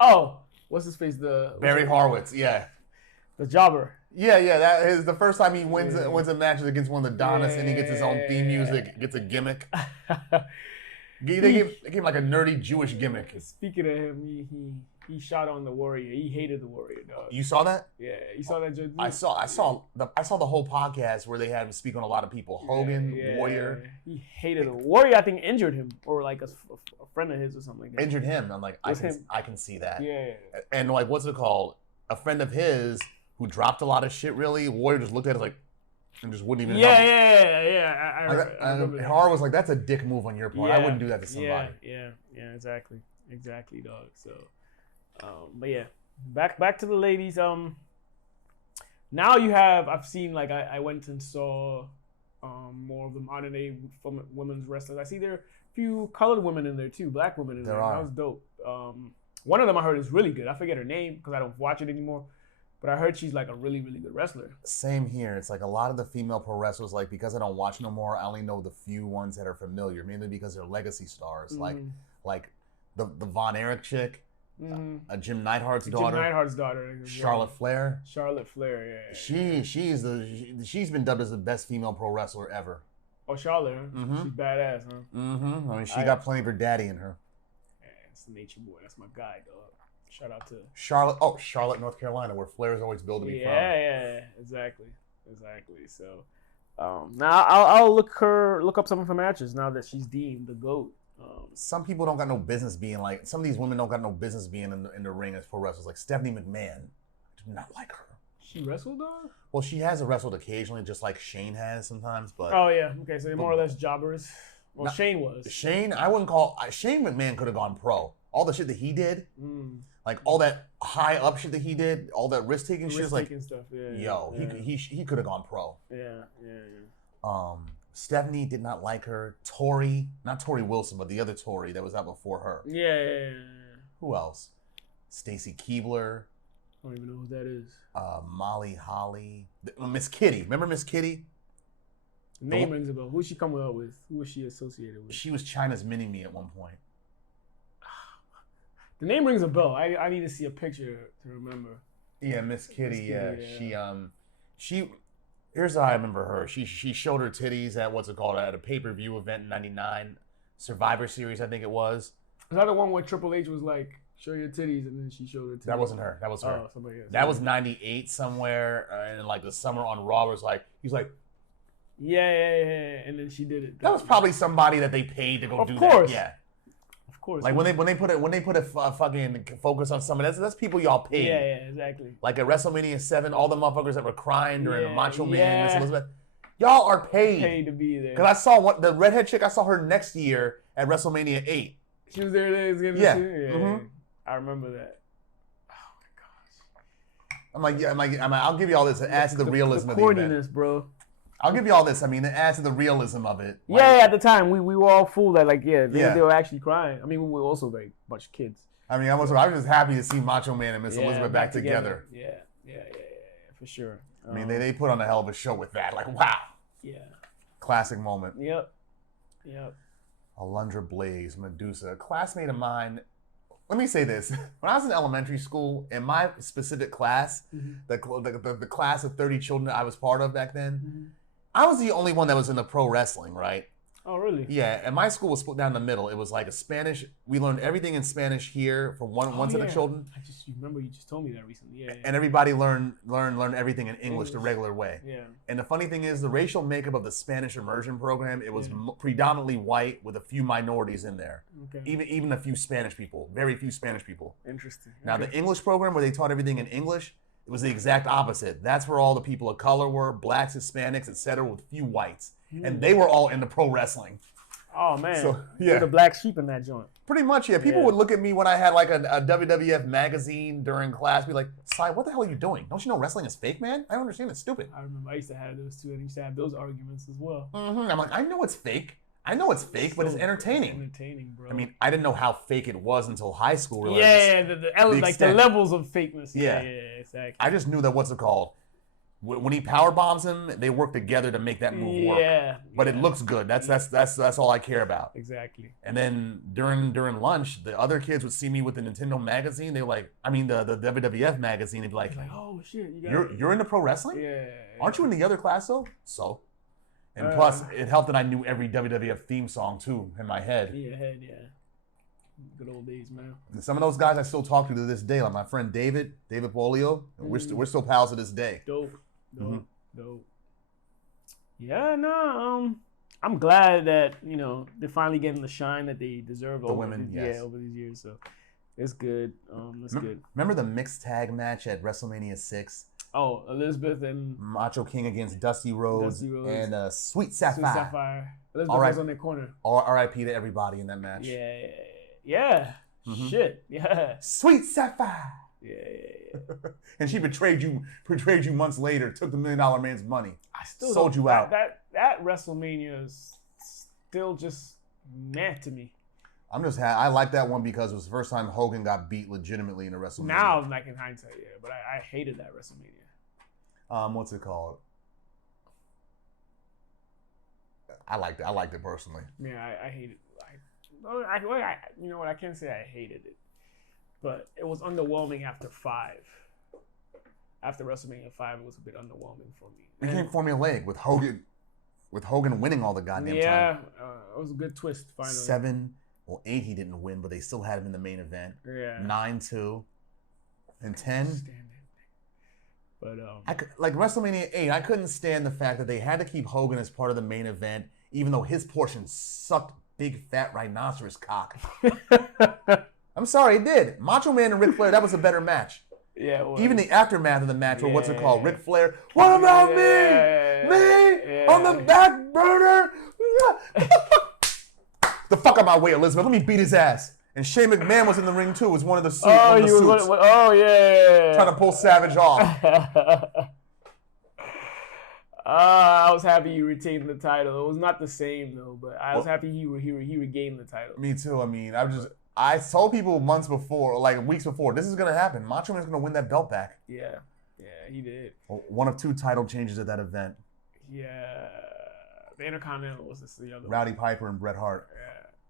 Oh, what's his face? Barry Horowitz, yeah. The jobber. Yeah, that is the first time he wins a match against one of the Donnas, and he gets his own theme music, gets a gimmick. They gave him like a nerdy Jewish gimmick. Speaking of him, he shot on the Warrior. He hated the Warrior, dog. You saw that? Yeah, you saw that, Joe? I saw the whole podcast where they had him speak on a lot of people. Hogan, Warrior. He hated the Warrior. I think injured him, or like a friend of his or something like that. Injured him. I'm like, I can see that. Yeah. And like, what's it called? A friend of his who dropped a lot of shit. Really, Warrior just looked at it like, and just wouldn't even. Yeah. I remember. Hard was like, that's a dick move on your part. I wouldn't do that to somebody. Yeah, exactly, dog. So, but yeah, back to the ladies. Now you have, I've seen, like, I went and saw more of the modern day women's wrestlers. I see there are a few colored women in there too, black women in there. That was dope. One of them I heard is really good. I forget her name because I don't watch it anymore. But I heard she's like a really, really good wrestler. Same here. It's like a lot of the female pro wrestlers, like because I don't watch no more, I only know the few ones that are familiar, mainly because they're legacy stars. Like the Von Erich chick, Jim Neidhart's daughter. Jim Neidhart's daughter. Charlotte Flair. Charlotte Flair, yeah. She's been dubbed as the best female pro wrestler ever. Oh, Charlotte, huh? She's badass, huh? I mean, she got plenty of her daddy in her. Yeah, it's the Nature Boy. That's my guy, dog. Shout out to Charlotte, North Carolina, where Flair is always billed to be from. Yeah, exactly. So, now I'll look up some of her matches now that she's deemed the GOAT. Some people don't got no business being like. Some of these women don't got no business being in the ring as pro wrestlers. Like Stephanie McMahon, I do not like her. She wrestled, though? Well, she has wrestled occasionally, just like Shane has sometimes. But oh yeah, okay, so they're more or less jobbers. Well, Shane was. Shane, I wouldn't call Shane McMahon could have gone pro. All the shit that he did. Like all that high up shit that he did, all that risk taking shit, like stuff. He could have gone pro. Yeah. Stephanie did not like her. Tori, not Tori Wilson, but the other Tori that was out before her. Yeah. Who else? Stacy Keibler. I don't even know who that is. Molly Holly. Miss Kitty. Remember Miss Kitty? The name rings a bell. Who's she coming up with? Who was she associated with? She was China's Mini-Me at one point. The name rings a bell. I need to see a picture to remember. Yeah, Miss Kitty. Yeah. She. Here's how I remember her. She showed her titties at a pay-per-view event in '99, Survivor Series, I think it was. Is that the one where Triple H was like, "Show your titties," and then she showed her titties? That wasn't her. That was her. Oh, somebody else. That was '98 somewhere, and like the summer on Raw was like, he's like, yeah, and then she did it. That was probably somebody that they paid to go do course. that. Yeah. Of course. Like when they put a fucking focus on someone, that's people y'all paid. Yeah, exactly. Like at WrestleMania 7, all the motherfuckers that were crying during the Macho Man, Miss Elizabeth, y'all are paid. Paid to be there. Because I saw the redhead chick. I saw her next year at WrestleMania 8. She was there. Yeah. I remember that. Oh my gosh. I'm like, I'll give you all this. It adds to the realism of the event. Corniness, bro. I'll give you all this. I mean, it adds to the realism of it. Like, at the time, we were all fooled that, like, they were actually crying. I mean, we were also like a bunch of kids. I mean, I was just happy to see Macho Man and Miss Elizabeth back together. Yeah, for sure. I mean, they put on a hell of a show with that. Like, wow. Yeah. Classic moment. Yep. Alundra, Blayze, Medusa, a classmate of mine. Let me say this. When I was in elementary school, in my specific class, the class of 30 children that I was part of back then, I was the only one that was into pro wrestling, right? Oh, really? Yeah, and my school was split down the middle. It was like a Spanish. We learned everything in Spanish here for one set of children. You remember you just told me that recently. Yeah. And everybody learned everything in English the regular way. Yeah. And the funny thing is, the racial makeup of the Spanish immersion program, it was predominantly white with a few minorities in there. Okay. Even a few Spanish people, very few Spanish people. Interesting. Now the English program where they taught everything in English, it was the exact opposite. That's where all the people of color were, blacks, Hispanics, etc., with few whites. And they were all into pro wrestling. Oh, man. So, You're the black sheep in that joint. Pretty much, yeah. People would look at me when I had like a WWF magazine during class, be like, "Sai, what the hell are you doing? Don't you know wrestling is fake, man? I don't understand. It's stupid." I remember I used to have those too, and I used to have those arguments as well. I'm like, I know it's fake. But it's entertaining. Entertaining, bro. I mean, I didn't know how fake it was until high school. The levels of fakeness. Yeah, exactly. I just knew that when he power bombs him, they work together to make that move work. But it looks good. That's all I care about. Exactly. And then during lunch, the other kids would see me with the Nintendo magazine. They were like, I mean the WWF magazine. They'd be like, oh shit, you're into pro wrestling? Yeah. Aren't you in the other class though? So. And plus, it helped that I knew every WWF theme song too in my head. Yeah. Good old days, man. And some of those guys I still talk to this day, like my friend David Polio. We're still pals to this day. Dope. Yeah, no, I'm glad that they're finally getting the shine that they deserve. The women, yes. Over these years, so it's good. Good. Remember the mixed tag match at WrestleMania 6? Oh, Elizabeth and Macho King against Dusty Rhodes and Sweet Sapphire. Elizabeth was on their corner. R.I.P. to everybody in that match. Yeah. Shit. Yeah. Sweet Sapphire. Yeah. And she betrayed you months later, took the $1 million man's money. I still sold you out. That WrestleMania is still just meh to me. I like that one because it was the first time Hogan got beat legitimately in a WrestleMania. Now, like in hindsight, yeah, but I hated that WrestleMania. What's it called? I liked it personally. Yeah, I hated it. You know what? I can't say I hated it, but it was underwhelming after 5. After WrestleMania 5, it was a bit underwhelming for me. It became formulaic with Hogan winning all the goddamn time. Yeah, it was a good twist finally. 7, 8 he didn't win, but they still had him in the main event. Yeah. 9-2, and 10. But like WrestleMania 8, I couldn't stand the fact that they had to keep Hogan as part of the main event, even though his portion sucked big fat rhinoceros cock. I'm sorry, it did. Macho Man and Ric Flair, that was a better match. Yeah, well, even the aftermath of the match, or what's it called? Ric Flair, what about me? Me? On the back burner? The fuck out my way, Elizabeth. Let me beat his ass. And Shane McMahon was in the ring too. It was one of the suits. Yeah. Trying to pull Savage off. I was happy he retained the title. It was not the same though, but I was happy he regained the title. Me too. I mean, I told people months before, like weeks before, this is gonna happen. Macho Man's gonna win that belt back. Yeah, he did. One of 2 title changes at that event. Yeah, the Intercontinental was the other Rowdy Piper and Bret Hart.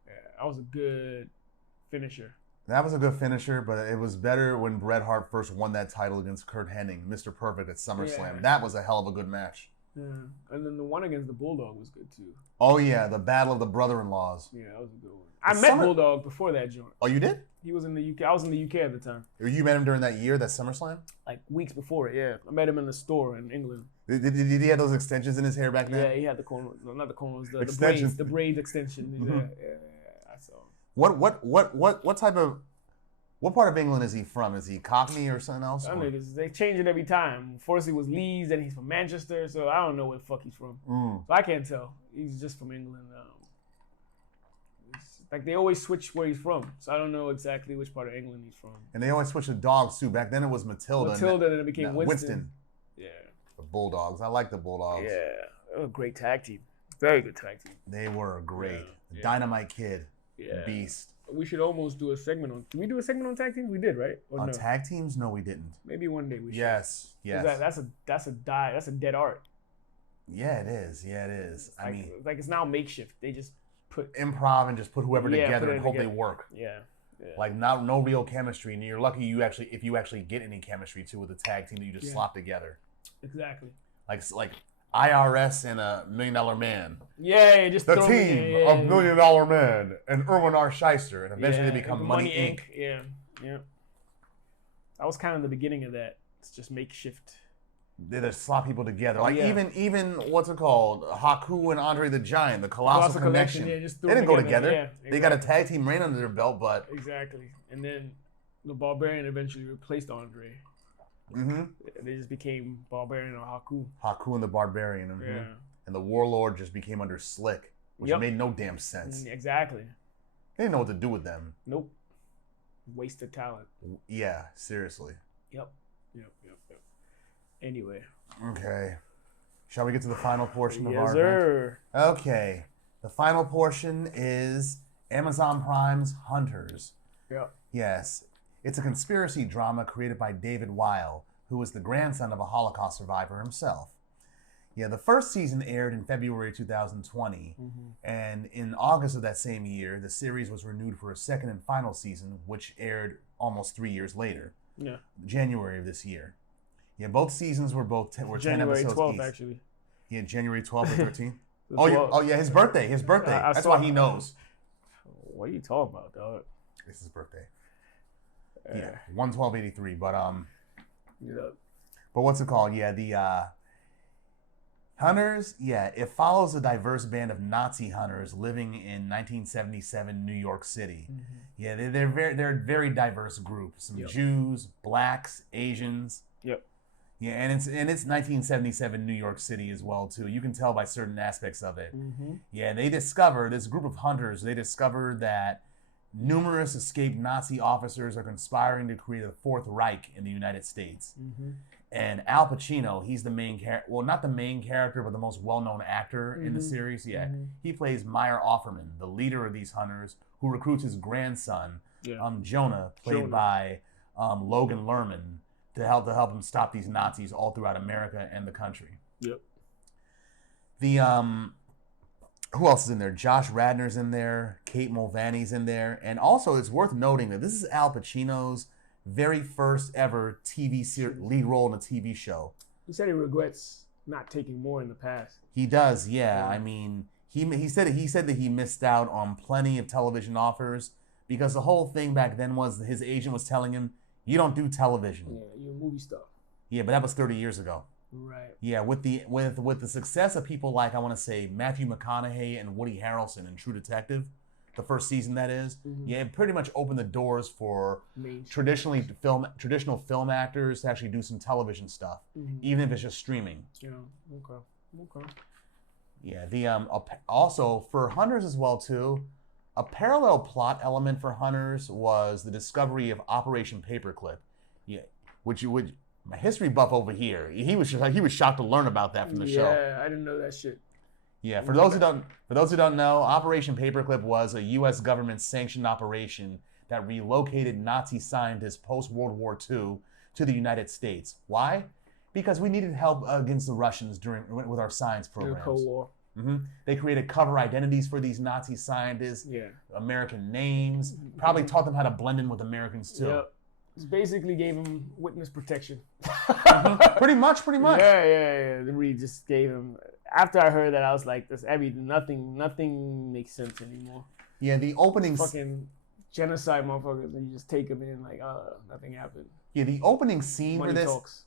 Yeah, that was a good finisher. That was a good finisher, but it was better when Bret Hart first won that title against Kurt Hennig, Mr. Perfect at SummerSlam. Yeah. That was a hell of a good match. Yeah, and then the one against the Bulldog was good too. Oh yeah, the Battle of the Brother-in-Laws. Yeah, that was a good one. I met Bulldog before that joint. Oh, you did? He was in the UK. I was in the UK at the time. You met him during that year, that SummerSlam? Like weeks before it, yeah. I met him in the store in England. Did he have those extensions in his hair back then? Yeah, he had the cornrows. No, not the cornrows. The extensions. The braid extension. Mm-hmm. Yeah, I saw him. What type of... What part of England is he from? Is he Cockney or something else? Some niggas, they change it every time. First he was Leeds, then he's from Manchester, so I don't know where the fuck he's from. So I can't tell. He's just from England. Like they always switch where he's from, so I don't know exactly which part of England he's from. And they always switch the dogs too. Back then it was Matilda. Then it became Winston. Yeah. The Bulldogs. I like the Bulldogs. Yeah, they were a great tag team. Very good tag team. They were great. Yeah. Dynamite Kid. Yeah. Beast. We should almost do a segment on. Did we do a segment on tag teams? We did, right? Or on no? tag teams? No, we didn't. Maybe one day we should. Yes. That's a dead art. Yeah, it is. Yeah, it is. I mean, it's now makeshift. They just put improv and just put whoever together and hope they work. Yeah. Like no real chemistry, and you're lucky if you actually get any chemistry too with a tag team that you just slop together. Exactly. Like IRS and a $1 Million Man. Yeah, just the team of $1 Million Man and Irwin R. Shyster, and eventually they become Money Inc. Yeah. That was kind of the beginning of that. It's just makeshift. They just slap people together. Even what's it called? Haku and Andre the Giant, the Colossal Connection. Yeah, they didn't go together. Yeah, exactly. They got a tag team reign under their belt, but exactly. And then the Barbarian eventually replaced Andre. Mm-hmm. They just became Barbarian or Haku. Haku and the Barbarian. Mm-hmm. Yeah. And the Warlord just became under Slick, which made no damn sense. Exactly. They didn't know what to do with them. Nope. Wasted talent. Yeah, seriously. Yep. Anyway. Okay. Shall we get to the final portion of our event? Okay. The final portion is Amazon Prime's Hunters. Yeah. Yes. It's a conspiracy drama created by David Weil, who was the grandson of a Holocaust survivor himself. Yeah, the first season aired in February 2020, and in August of that same year, the series was renewed for a second and final season, which aired almost 3 years later. Yeah. January of this year. Yeah, both seasons were 10 January episodes 12th, each. Actually. Yeah, January 12th or 13th. Oh, yeah, his birthday. That's why he knows. What are you talking about, dog? It's his birthday. Yeah, 1/12/83. But but what's it called? Yeah, the Hunters. Yeah, it follows a diverse band of Nazi hunters living in 1977 New York City. Yeah, they're a very diverse group. Some Jews, blacks, Asians. Yep. Yeah, and it's 1977 New York City as well too. You can tell by certain aspects of it. Yeah, this group of hunters. They discover that numerous escaped Nazi officers are conspiring to create a Fourth Reich in the United States. And Al Pacino, he's the main character. Well, not the main character, but the most well-known actor in the series. Yeah, he plays Meyer Offerman, the leader of these hunters, who recruits his grandson, Jonah, played by Logan Lerman, to help him stop these Nazis all throughout America and the country. Yep. The who else is in there? Josh Radnor's in there. Kate Mulvaney's in there, and also it's worth noting that this is Al Pacino's very first ever lead role in a TV show. He said he regrets not taking more in the past. He does, yeah. I mean, he said that he missed out on plenty of television offers because the whole thing back then was his agent was telling him, "You don't do television." Yeah, you're a movie star. Yeah, but that was 30 years ago. Right. Yeah, with the success of people like, I want to say, Matthew McConaughey and Woody Harrelson in True Detective, the first season that is, yeah, it pretty much opened the doors for traditional film actors to actually do some television stuff, even if it's just streaming. Yeah. Okay. Yeah. Also for Hunters as well too, a parallel plot element for Hunters was the discovery of Operation Paperclip. Yeah, my history buff over here, he was shocked to learn about that from the show. Yeah, I didn't know that shit. Yeah, for those who don't know, Operation Paperclip was a U.S. government-sanctioned operation that relocated Nazi scientists post-World War II to the United States. Why? Because we needed help against the Russians with our science programs. The Cold War. They created cover identities for these Nazi scientists, American names, probably taught them how to blend in with Americans too. Yep. Basically gave him witness protection. Pretty much. Yeah. We just gave him. After I heard that, I was like, "This nothing makes sense anymore." Yeah, the opening fucking genocide motherfuckers, and you just take them in like, nothing happened. Yeah, the opening scene Money for this. Talks.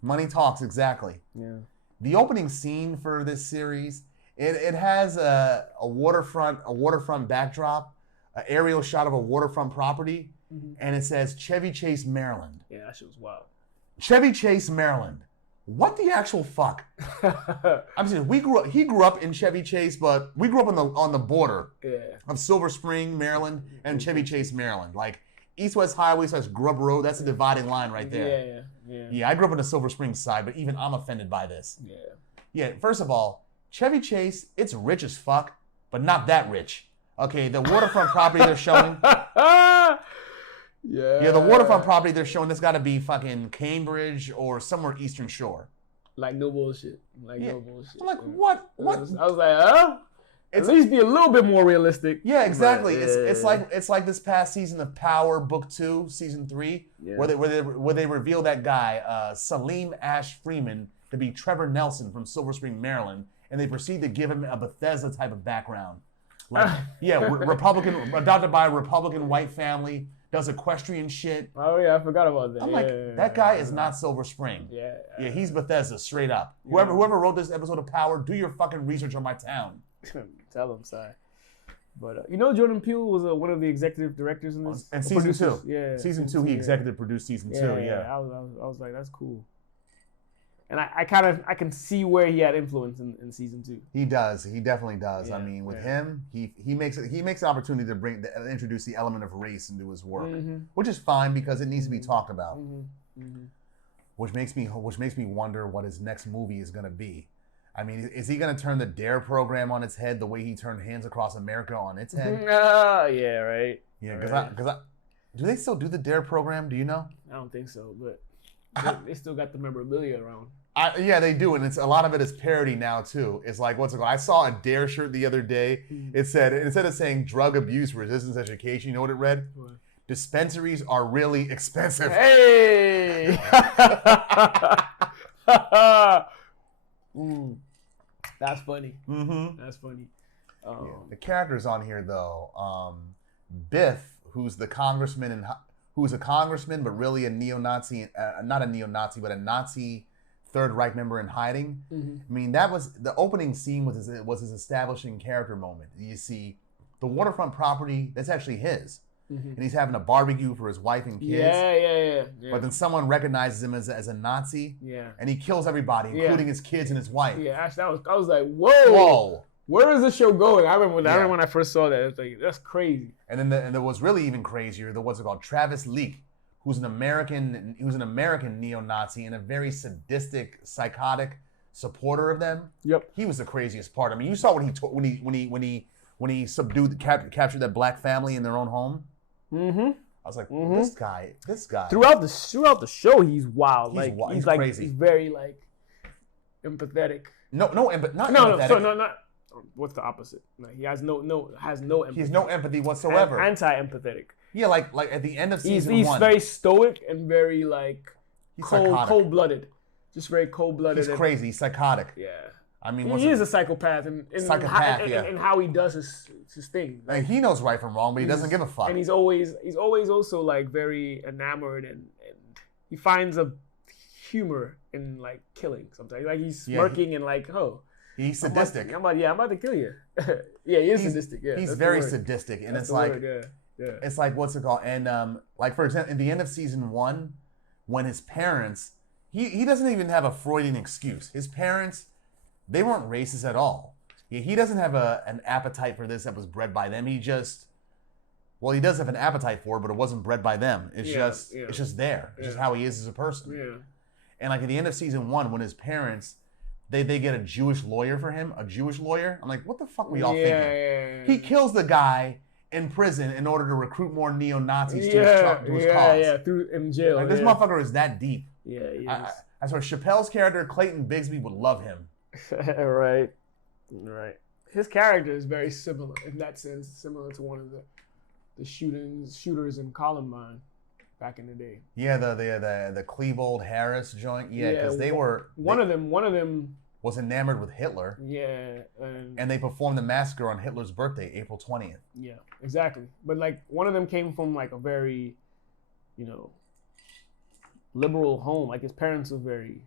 Money talks, exactly. Yeah. The opening scene for this series, it has a waterfront backdrop, an aerial shot of a waterfront property. And it says Chevy Chase, Maryland. Yeah, that shit was wild. Chevy Chase, Maryland. What the actual fuck? I'm saying he grew up in Chevy Chase, but we grew up on the border of Silver Spring, Maryland, and Chevy Chase, Maryland. Like East-West Highway / Grub Road. That's a dividing line right there. Yeah, I grew up on the Silver Spring side, but even I'm offended by this. Yeah. First of all, Chevy Chase, it's rich as fuck, but not that rich. Okay, the waterfront property they're showing. Yeah, the waterfront property they're showing, that's got to be fucking Cambridge or somewhere Eastern Shore. Like no bullshit. No bullshit. I'm like, what? I was like, at least be a little bit more realistic. Yeah, exactly. It's like this past season of Power Book 2, Season 3, where they reveal that guy, Salim Ash Freeman, to be Trevor Nelson from Silver Spring, Maryland, and they proceed to give him a Bethesda type of background. Like, Republican, adopted by a Republican white family, does equestrian shit. Oh yeah, I forgot about that. I'm like, that guy is not Silver Spring. Yeah, he's Bethesda, straight up. Whoever wrote this episode of Power, do your fucking research on my town. Tell him, sorry. But Jordan Peele was one of the executive directors in this. And season 2. Yeah. Season 2, he executive produced season 2. Yeah. I was like, that's cool. And I can see where he had influence in season 2. He does. He definitely does. I mean, with him, he makes an opportunity to introduce the element of race into his work, which is fine because it needs to be talked about. Which makes me wonder what his next movie is going to be. I mean, is he going to turn the DARE program on its head the way he turned Hands Across America on its head? Yeah, right. Yeah, because do they still do the DARE program? Do you know? I don't think so, but they still got the memorabilia around. Yeah, they do, and a lot of it is parody now too. It's like, what's it called? I saw a DARE shirt the other day. It said, instead of saying drug abuse resistance education, you know what it read? What? Dispensaries are really expensive. Hey! That's funny. That's funny. The characters on here though, Biff, who's a congressman, but really a neo-Nazi, not a neo-Nazi, but a Nazi Third Reich member in hiding. I mean, that was the opening scene was his establishing character moment. You see the waterfront property, that's actually his. And he's having a barbecue for his wife and kids. Yeah. But then someone recognizes him as a Nazi. Yeah. And he kills everybody, including his kids and his wife. Yeah, actually, I was like, whoa. Where is this show going? I remember when I first saw that. It's like, that's crazy. And then there was really even crazier. There was Travis Leak, who's an American neo-Nazi and a very sadistic, psychotic supporter of them. Yep. He was the craziest part. I mean, you saw when he subdued, captured that black family in their own home. Mm-hmm. I was like, this guy. Throughout the show, he's wild. He's crazy. He's very like empathetic. Not empathetic. No. What's the opposite? No, he has no empathy. He has no empathy whatsoever. Anti-empathetic. Yeah, like at the end of season 1. He's very stoic and very he's cold-blooded. Just very cold-blooded. He's crazy. He's psychotic. Yeah. I mean, he is a psychopath in how he does his thing. Like, he knows right from wrong, but he doesn't give a fuck. And he's always also like very enamored and he finds a humor in like killing sometimes. Like he's smirking and like, oh. He's sadistic. I'm about to kill you. Yeah, he is sadistic. Yeah, he's very sadistic, and it's like, it's like, what's it called? And like, for example, in the end of season 1, when his parents, he doesn't even have a Freudian excuse. His parents, they weren't racist at all. He doesn't have an appetite for this that was bred by them. He does have an appetite for it, but it wasn't bred by them. It's just there. It's just how he is as a person. Yeah. And like at the end of season 1, when his parents, they get a Jewish lawyer for him, I'm like, what the fuck were y'all thinking? Yeah. He kills the guy in prison in order to recruit more neo-Nazis to his cause. Yeah, in jail. Like, this motherfucker is that deep. Yeah, he is. I swear, Chappelle's character, Clayton Bigsby, would love him. Right. His character is very similar, in that sense, similar to one of the shooters in Columbine back in the day. Yeah, the Klebold Harris joint. Yeah, because one of them was enamored with Hitler. Yeah, and they performed the massacre on Hitler's birthday, April 20th. Yeah, exactly. But like one of them came from like a very, liberal home. Like his parents were very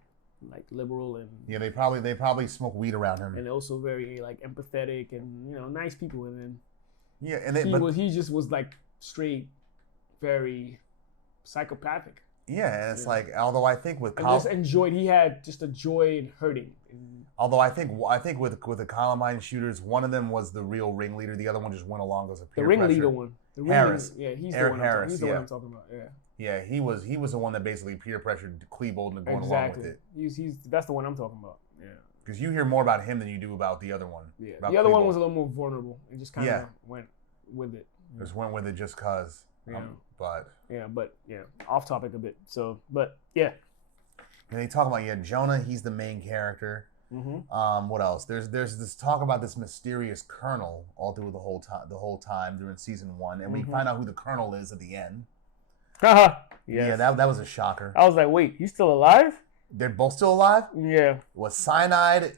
like liberal and they probably smoked weed around him, and also very like empathetic and nice people. And then he just was like straight, very psychopathic. Yeah, and it's like, although I think with he had just a joy in hurting. Although I think with the Columbine shooters, one of them was the real ringleader, the other one just went along as a peer pressure. The ringleader one, Harris. He's Eric the one. Harris. He's the one I'm talking about. Yeah. Yeah, he was the one that basically peer pressured Klebold into going along with it. That's the one I'm talking about. Yeah. Because you hear more about him than you do about the other one. Yeah. The other one was a little more vulnerable. It just kind of went with it. Just went with it just cause. Yeah. But off topic a bit. So, but yeah. And they talk about Jonah. He's the main character. Mm-hmm. What else? There's this talk about this mysterious colonel all through the whole time during season 1, and we find out who the colonel is at the end. Yes. Yeah, that was a shocker. I was like, wait, he's still alive? They're both still alive? Yeah. Was cyanide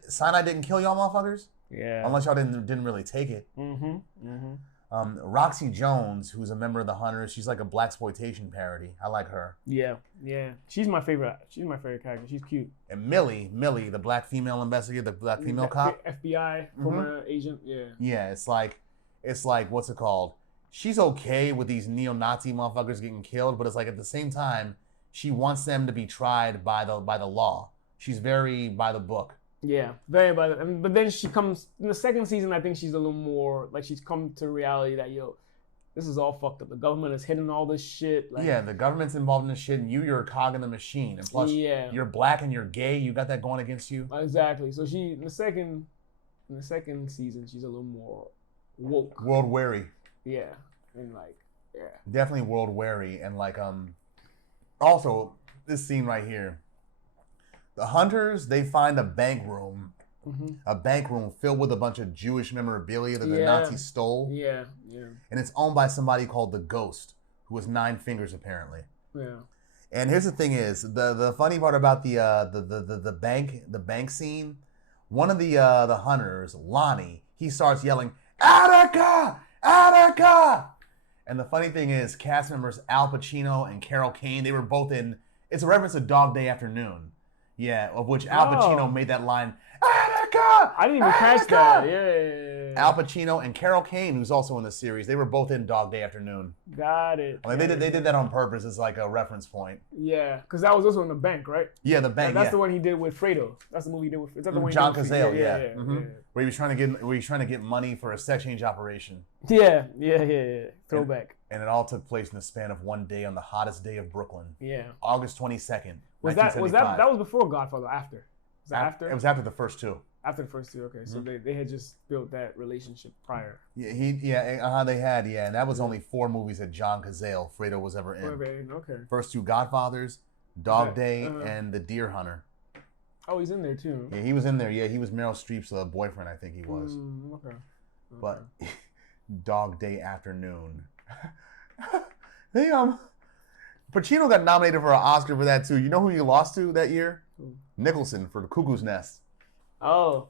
didn't kill y'all motherfuckers? Yeah. Unless y'all didn't really take it. Mm-hmm. Mm-hmm. Roxy Jones, who's a member of the Hunters, she's like a blaxploitation parody. I like her. Yeah. She's my favorite. She's my favorite character. She's cute. And Millie, the black female investigator, the black female cop, FBI former agent. Yeah. Yeah, it's like what's it called? She's okay with these neo-Nazi motherfuckers getting killed, but it's like at the same time, she wants them to be tried by the law. She's very by the book. Yeah, very by the. But then she comes in the second season. I think she's a little more like she's come to reality that this is all fucked up. The government is hidden all this shit. Like, the government's involved in this shit, and you're a cog in the machine. And plus, you're black and you're gay. You got that going against you. Exactly. So she in the second season, she's a little more woke, world weary. Yeah, and definitely world weary, and also this scene right here. The Hunters, they find a bank room filled with a bunch of Jewish memorabilia that the Nazis stole. Yeah. And it's owned by somebody called the Ghost, who has 9 fingers apparently. Yeah. And here's the thing is, the funny part about the bank scene, one of the Hunters, Lonnie, he starts yelling, "Attica! Attica!" And the funny thing is, cast members Al Pacino and Carol Kane, they were both in. It's a reference to Dog Day Afternoon. Yeah, of which Al Pacino made that line, "Attica!" America! I didn't even catch that. Yeah. Al Pacino and Carol Kane, who's also in the series, they were both in Dog Day Afternoon. Got it. I mean, they did that on purpose as like a reference point. Yeah, because that was also in The Bank, right? Yeah, The Bank. That's the one he did with Fredo. That's the movie he did with. Is that the one John Cazale, yeah. Mm-hmm. Where he was trying to get money for a sex change operation. Yeah. Throwback. And it all took place in the span of one day on the hottest day of Brooklyn. Yeah. August 22nd. Was that was before Godfather? After? Was that after? It was after the first two. After the first two, okay. So they had just built that relationship prior. Yeah, they had, and that was only 4 movies that John Cazale, Fredo, was ever in. Okay. First 2 Godfathers, Dog Day, and The Deer Hunter. Oh, he's in there too. Yeah, he was in there. Yeah, he was Meryl Streep's boyfriend, I think he was. Okay. But Dog Day Afternoon. Pacino got nominated for an Oscar for that too. You know who he lost to that year? Nicholson for The Cuckoo's Nest. Oh,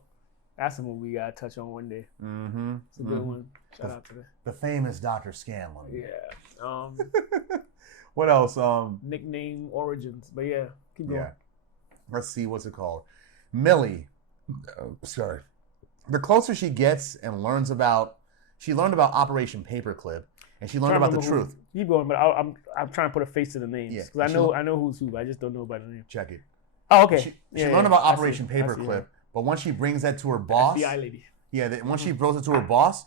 that's a movie we gotta touch on one day. Mm-hmm. It's a good one. Shout out to the famous Dr. Scanlon. Yeah. What else? Nickname origins, but yeah, keep going. Yeah. Let's see, what's it called? Millie. Sorry. The closer she gets and she learned about Operation Paperclip, and she learned about the truth. Keep going, but I'm trying to put a face to the names because I know who's who, but I just don't know by the name. Check it. Oh, okay. She learned about Operation Paperclip, but once she brings that to her boss, FBI lady. Yeah, once she throws it to her boss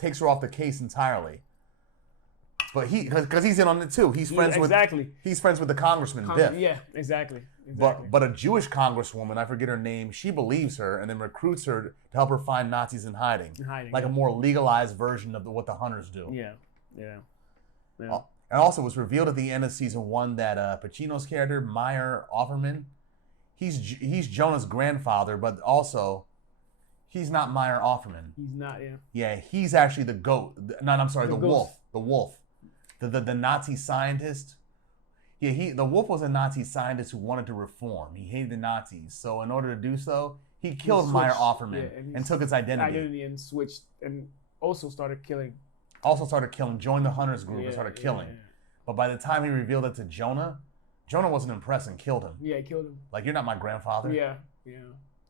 takes her off the case entirely. But because he's in on it too. He's friends with the congressman Biff. Yeah, exactly. But a Jewish congresswoman, I forget her name, she believes her and then recruits her to help her find Nazis in hiding. Like a more legalized version of what the hunters do. Yeah. And also, it was revealed at the end of season 1 that Pacino's character, Meyer Offerman, he's Jonah's grandfather, but also he's not Meyer Offerman. He's not, yeah. Yeah, he's actually the goat. The wolf. The wolf. The Nazi scientist. Yeah, the wolf was a Nazi scientist who wanted to reform. He hated the Nazis. So in order to do so, he killed Meyer Offerman and took his identity. And switched and also started killing. Joined the hunters group and started killing. Yeah. But by the time he revealed it to Jonah wasn't impressed and killed him. Yeah, he killed him. Like, you're not my grandfather. Yeah.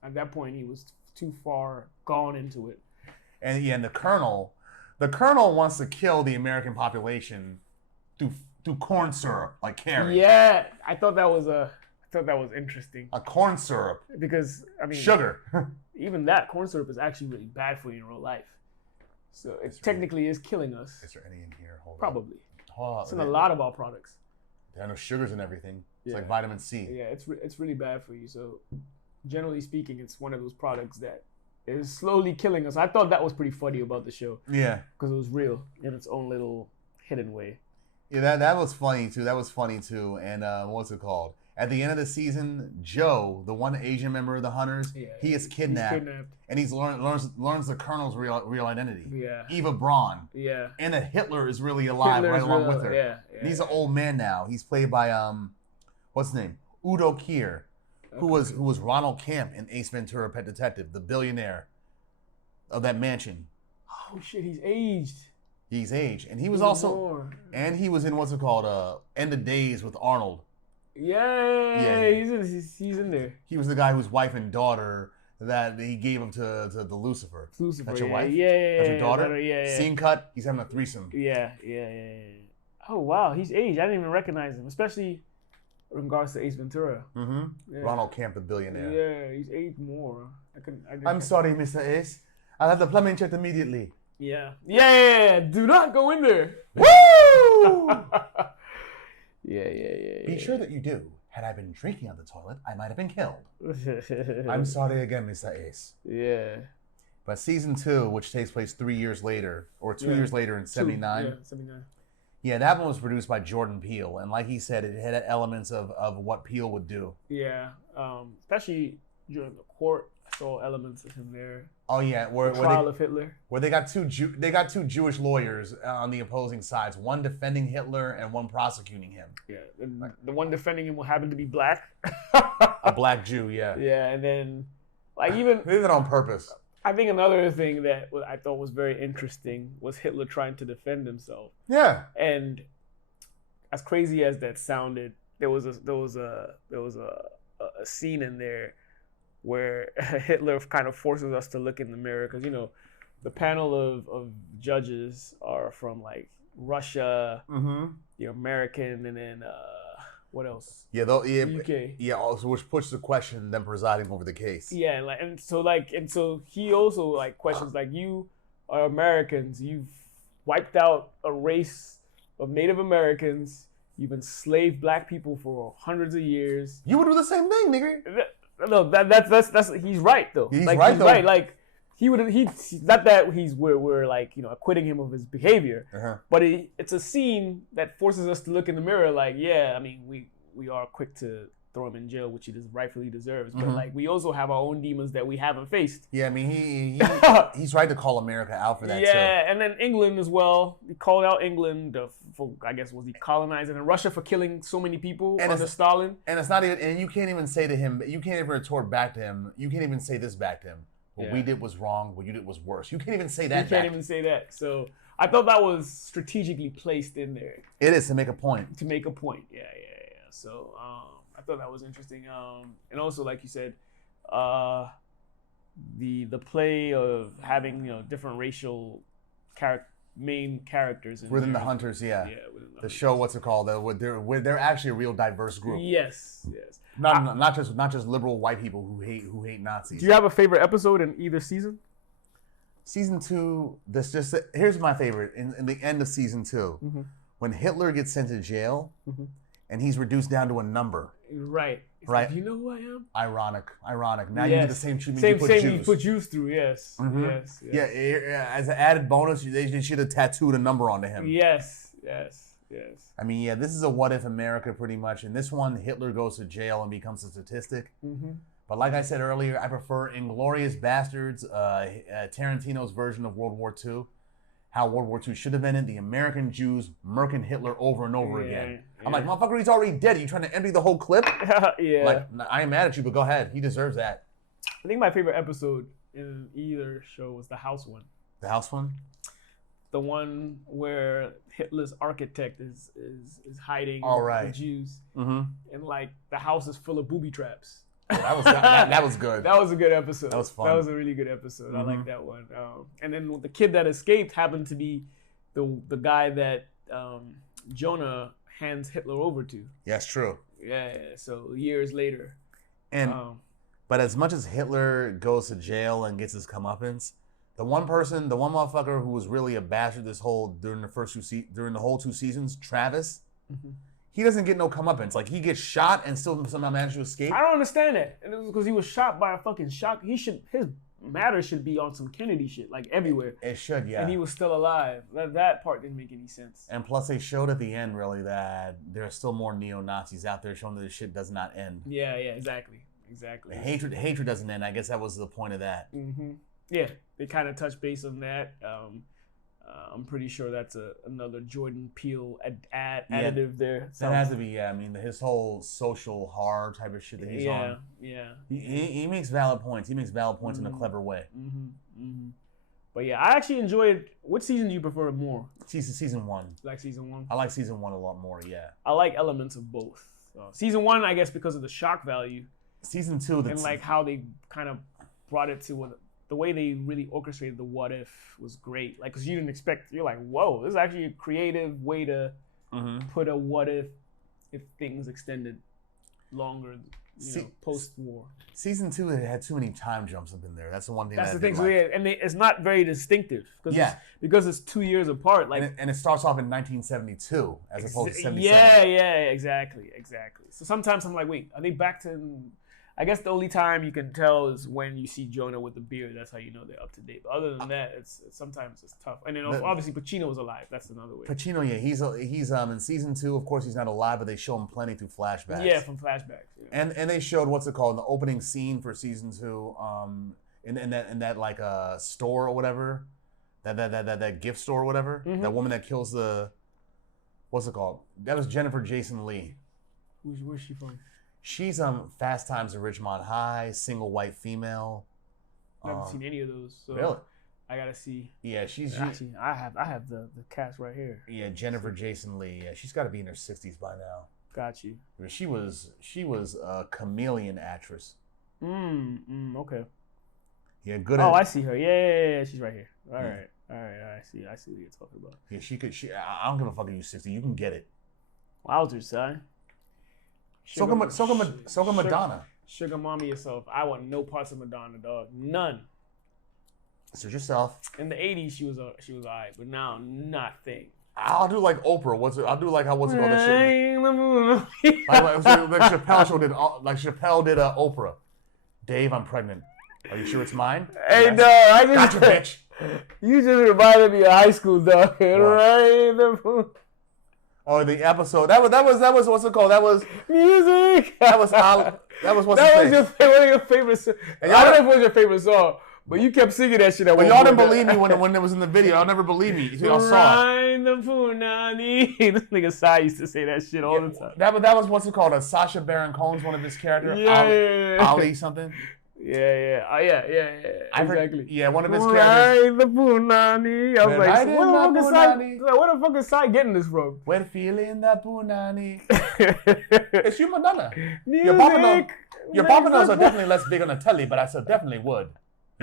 At that point, he was too far gone into it. And the colonel wants to kill the American population through corn syrup, like Carrie. Yeah, I thought that was interesting. A corn syrup. Because, I mean, sugar. Even that corn syrup is actually really bad for you in real life. So it technically is killing us. Is there any in here? Probably. Hold it's in a lot of our products. There are no sugars in everything. It's like vitamin C. Yeah, it's really bad for you. So generally speaking, it's one of those products that is slowly killing us. I thought that was pretty funny about the show. Yeah. Because it was real in its own little hidden way. Yeah, that was funny too. And what's it called? At the end of the season, Joe, the one Asian member of the Hunters, he is kidnapped. And he learns the Colonel's real identity. Yeah. Eva Braun. Yeah. And that Hitler is really alive along with her. Yeah. And he's an old man now. He's played by what's his name? Udo Kier, who was Ronald Camp in Ace Ventura: Pet Detective, the billionaire of that mansion. Oh shit, he's aged. He's aged, and he was he was in what's it called? End of Days with Arnold. Yeah. He's in there. He was the guy whose wife and daughter that he gave him to the Lucifer. That's your wife? Yeah. That's your daughter? Daughter, yeah. Scene cut, he's having a threesome. Yeah. Oh, wow. He's aged. I didn't even recognize him, especially in regards to Ace Ventura. Mm-hmm. Yeah. Ronald Camp, the billionaire. Yeah, he's aged more. I'm sorry, Mr. Ace. I'll have the plumbing checked immediately. Yeah. Do not go in there. Woo! Yeah. Be sure that you do. Had I been drinking on the toilet, I might have been killed. I'm sorry again, Mr. Ace. Yeah. But season 2, which takes place 3 years later, or 2 years later in 79. Yeah, 79. Yeah, that one was produced by Jordan Peele. And like he said, it had elements of what Peele would do. Yeah. Especially during the court, I saw elements of him there. Oh yeah, the trial of Hitler. Where they got two Jewish lawyers on the opposing sides, one defending Hitler and one prosecuting him. Yeah, the one defending him happened to be black. A black Jew, yeah. Yeah, and then they did it on purpose. I think another thing that I thought was very interesting was Hitler trying to defend himself. Yeah. And as crazy as that sounded, there was a scene in there where Hitler kind of forces us to look in the mirror because the panel of judges are from like Russia, the American, and then what else? Yeah, UK. Yeah, also which puts the question them presiding over the case. Yeah, and so he also like questions like, you are Americans, you've wiped out a race of Native Americans, you've enslaved black people for hundreds of years. You would do the same thing, nigga. No, that's he's right though. He's like, right he's though. Right. Like not that we're like acquitting him of his behavior, but it's a scene that forces us to look in the mirror. Like, yeah, I mean, we are quick to throw him in jail, which he rightfully deserves. But like, we also have our own demons that we haven't faced. Yeah, I mean, he's right to call America out for that. Yeah, and then England as well. He called out England for, I guess, was he colonizing, and Russia for killing so many people under Stalin. And it's not even, and you can't even say to him, you can't even retort back to him. You can't even say this back to him. What we did was wrong. What you did was worse. You can't even say that. You can't even say that. So I thought that was strategically placed in there. It is to make a point. To make a point. Yeah. So I thought that was interesting. And also, like you said, the play of having different racial main characters within the Hunters. Yeah. Within the show. What's it called? They're actually a real diverse group. Yes. Not just liberal white people who hate Nazis. Do you have a favorite episode in either season? Season 2. Here's my favorite in the end of season 2, when Hitler gets sent to jail, and he's reduced down to a number. Right. Right. Do you know who I am? Ironic. Now you get the same treatment you put Jews through. Yes. Yes. Yeah. As an added bonus, they should have tattooed a number onto him. Yes. I mean, yeah, this is a what if America pretty much. In this one, Hitler goes to jail and becomes a statistic. But like I said earlier, I prefer Inglourious Bastards, Tarantino's version of World War II. How World War II should have ended, the American Jews murking Hitler over and over again. I'm like, motherfucker, he's already dead. Are you trying to empty the whole clip? Yeah. Like, I ain't mad at you, but go ahead. He deserves that. I think my favorite episode in either show was the house one. The house one? The one where Hitler's architect is hiding the Jews. And like the house is full of booby traps. Yeah, that was good. That was a good episode. That was fun. That was a really good episode. I like that one. And then the kid that escaped happened to be the guy that Jonah hands Hitler over to. Yeah, it's true. Yeah. So years later. And but as much as Hitler goes to jail and gets his comeuppance, the one motherfucker who was really a bastard during the whole 2 seasons, Travis. He doesn't get no comeuppance. Like, he gets shot and still somehow manages to escape. I don't understand that. And it was because he was shot by a fucking shock. His matter should be on some Kennedy shit, like everywhere. It should, yeah. And he was still alive. That part didn't make any sense. And plus, they showed at the end, really, that there are still more neo-Nazis out there showing that this shit does not end. Yeah, exactly. The hatred doesn't end. I guess that was the point of that. Yeah, they kind of touched base on that. I'm pretty sure that's another Jordan Peele additive there. That has to be, yeah. I mean, his whole social horror type of shit that he's on. Yeah. He makes valid points. He makes valid points in a clever way. But yeah, I actually enjoyed. What season do you prefer more? Season 1. You like season 1? I like season 1 a lot more, yeah. I like elements of both. Season 1, I guess, because of the shock value. Season 2, and like how they kind of brought it to the way they really orchestrated the what if was great. Like, because you didn't expect, you're like, whoa, this is actually a creative way to put a what if things extended longer, post-war. Season 2 had too many time jumps up in there. That's the one thing. That's the thing. So it's not very distinctive because it's 2 years apart. Like, and it starts off in 1972 as opposed to 77. Yeah, exactly. So sometimes I'm like, wait, are they back to? I guess the only time you can tell is when you see Jonah with the beard. That's how you know they're up to date. But other than that, sometimes it's tough. And then obviously Pacino was alive. That's another way. Pacino, yeah, he's in season 2. Of course, he's not alive, but they show him plenty through flashbacks. Yeah, from flashbacks. Yeah. And they showed what's it called in the opening scene for season 2. In that like store or whatever, that gift store or whatever. That woman that kills what's it called? That was Jennifer Jason Leigh. Where's she from? She's Fast Times at Ridgemont High, single white female. I haven't seen any of those. So really? I gotta see. Yeah, actually I have the cast right here. Yeah, Jennifer Jason Leigh. Yeah, she's got to be in her 60s by now. Got you. She was a chameleon actress. Okay. Yeah, good. I see her. Yeah. She's right here. All right. I see what you're talking about. Yeah, she could. I don't give a fuck if you're 60. You can get it. Wowzers, son. So can Madonna. Sugar mommy yourself. I want no parts of Madonna, dog. None. Suit yourself. In the 80s, she was alright, but now nothing. I'll do like Oprah. I'll do like how what's it called? Like Chappelle show did. Like Chappelle did Oprah. Dave, I'm pregnant. Are you sure it's mine? Hey, yes. Dog, I just gotcha, bitch. You just reminded me of high school, dog. Right? Oh, the episode. That was what's it called? That was music. That was what's that was one of your favorite songs. I don't know if it was your favorite song, but you kept singing that shit. But y'all didn't believe me when it was in the video. Y'all never believed me. Y'all saw it. The punani. This nigga Sai used to say that shit all the time. That was what's it called? Sacha Baron Cohen's one of his characters. Ali something. Yeah. Exactly. One of his characters. The punani. I was like, where the fuck is Sai getting this from? We're feeling the punani. It's you, Madonna. Music. Your Papanos are definitely less big on the telly, but I still definitely would.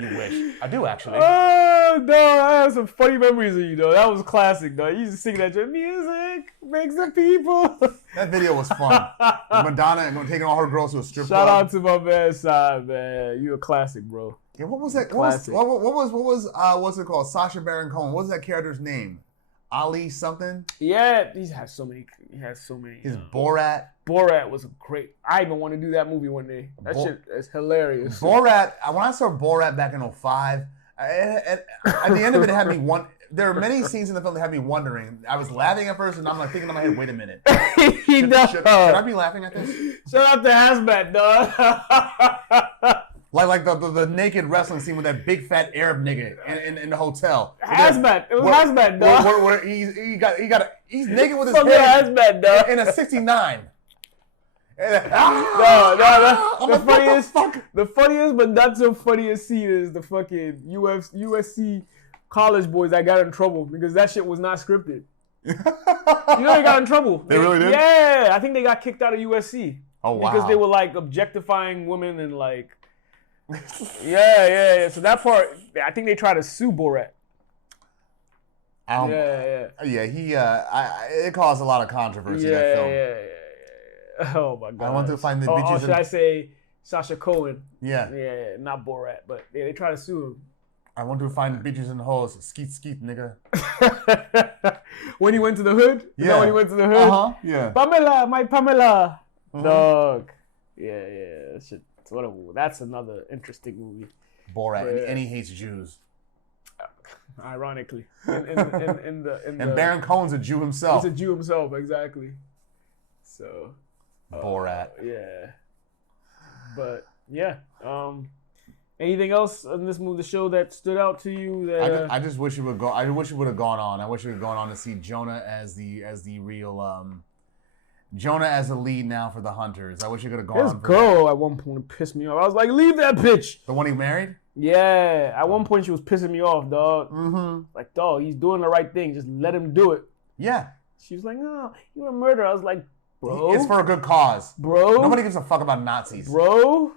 You wish. I do, actually. Oh, no, I have some funny memories of you, though. That was classic, though. You used to sing that shit. Music makes the people. That video was fun. Madonna taking all her girls to a strip club. Shout out to my man, Sai, man. You a classic, bro. Yeah, what was that? Classic. What was what's it called? Sacha Baron Cohen. What was that character's name? Ali something? Yeah, he has so many. His Borat. Borat was great. I even want to do that movie one day. That shit is hilarious. Borat, when I saw Borat back in 2005, at the end of it, it had me there are many scenes in the film that had me wondering. I was laughing at first, and I'm like thinking in my head, wait a minute. Should I be laughing at this? Shout out to Hazmat, dog. Like the naked wrestling scene with that big fat Arab nigga in the hotel. Hazmat. It was Hazmat, dog. Where he's naked with his head Hazmat, dog. in a 69. The funniest, but not so funniest scene is the fucking USC college boys that got in trouble because that shit was not scripted. You know they got in trouble. They really did? Yeah, I think they got kicked out of USC. Oh, wow. Because they were like objectifying women and like, yeah. So that part, I think they tried to sue Borat. It caused a lot of controversy. That film. Yeah. Oh my god. I want to find the bitches. Should I say Sacha Cohen? Yeah. Yeah, not Borat, but they try to sue him. I want to find bitches and hoes. Skeet, nigga. When he went to the hood? Yeah. You know when he went to the hood? Yeah. Pamela, my Pamela. Dog. Yeah. That's another interesting movie. Borat, and he hates Jews. Ironically. And Baron Cohen's a Jew himself. He's a Jew himself, exactly. So. Borat. Yeah. But, yeah. Anything else in this movie, the show that stood out to you? I just wish it would go. I wish it would have gone on. I wish it would have gone on to see Jonah as the real Jonah as the lead now for the Hunters. I wish it could have gone. This girl at one point pissed me off. I was like, leave that bitch. The one he married? Yeah. At one point she was pissing me off, dog. Mm-hmm. Like, dog, he's doing the right thing. Just let him do it. Yeah. She was like, no, you're a murderer. I was like, bro. It's for a good cause. Bro. Nobody gives a fuck about Nazis. Bro.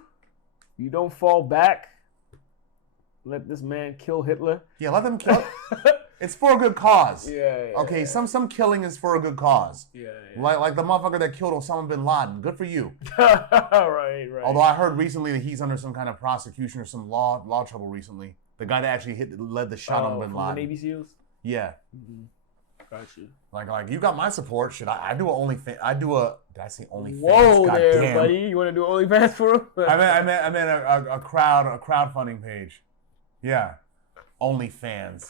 You don't fall back. Let this man kill Hitler. Yeah, let them kill. It's for a good cause. Yeah. Okay, some killing is for a good cause. Yeah. Like the motherfucker that killed Osama bin Laden. Good for you. Right. Although I heard recently that he's under some kind of prosecution or some law trouble recently. The guy that actually led the shot on bin Laden. The Navy SEALs? Yeah. Mm-hmm. Got you. Like you got my support. Should I do a OnlyFans? Did I say OnlyFans? Whoa, God there, damn. buddy. You want to do OnlyFans for him? I meant a crowdfunding page. Yeah, OnlyFans.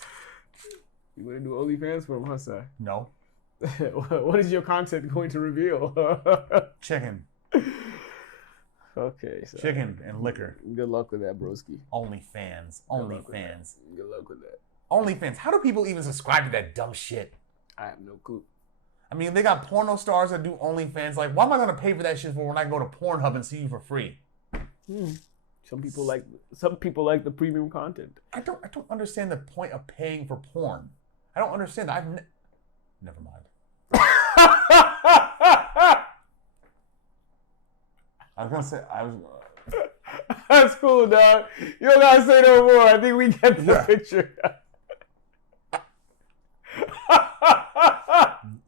You want to do OnlyFans for him, huh, sir? No. What is your content going to reveal? Chicken. Okay. So Chicken and liquor. Good luck with that, broski. OnlyFans. Good luck with that. OnlyFans. How do people even subscribe to that dumb shit? I have no clue. I mean, they got porno stars that do OnlyFans. Like, why am I going to pay for that shit when I go to Pornhub and see you for free? Some people like the premium content. I don't understand the point of paying for porn. I don't understand. Never mind. I was gonna say That's cool, dog. You don't gotta say no more. I think we get the picture.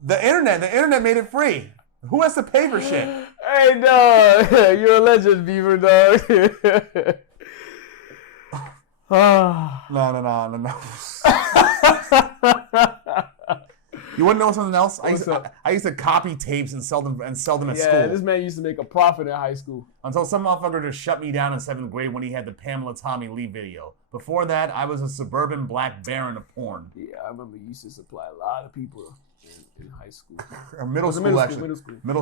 The internet made it free. Who has to pay for shit? Hey, dog. You're a legend, Beaver, dog. No. You want to know something else? I used to copy tapes and sell them at school. Yeah, this man used to make a profit in high school. Until some motherfucker just shut me down in 7th grade when he had the Pamela Tommy Lee video. Before that, I was a suburban black baron of porn. Yeah, I remember you used to supply a lot of people in high school. Middle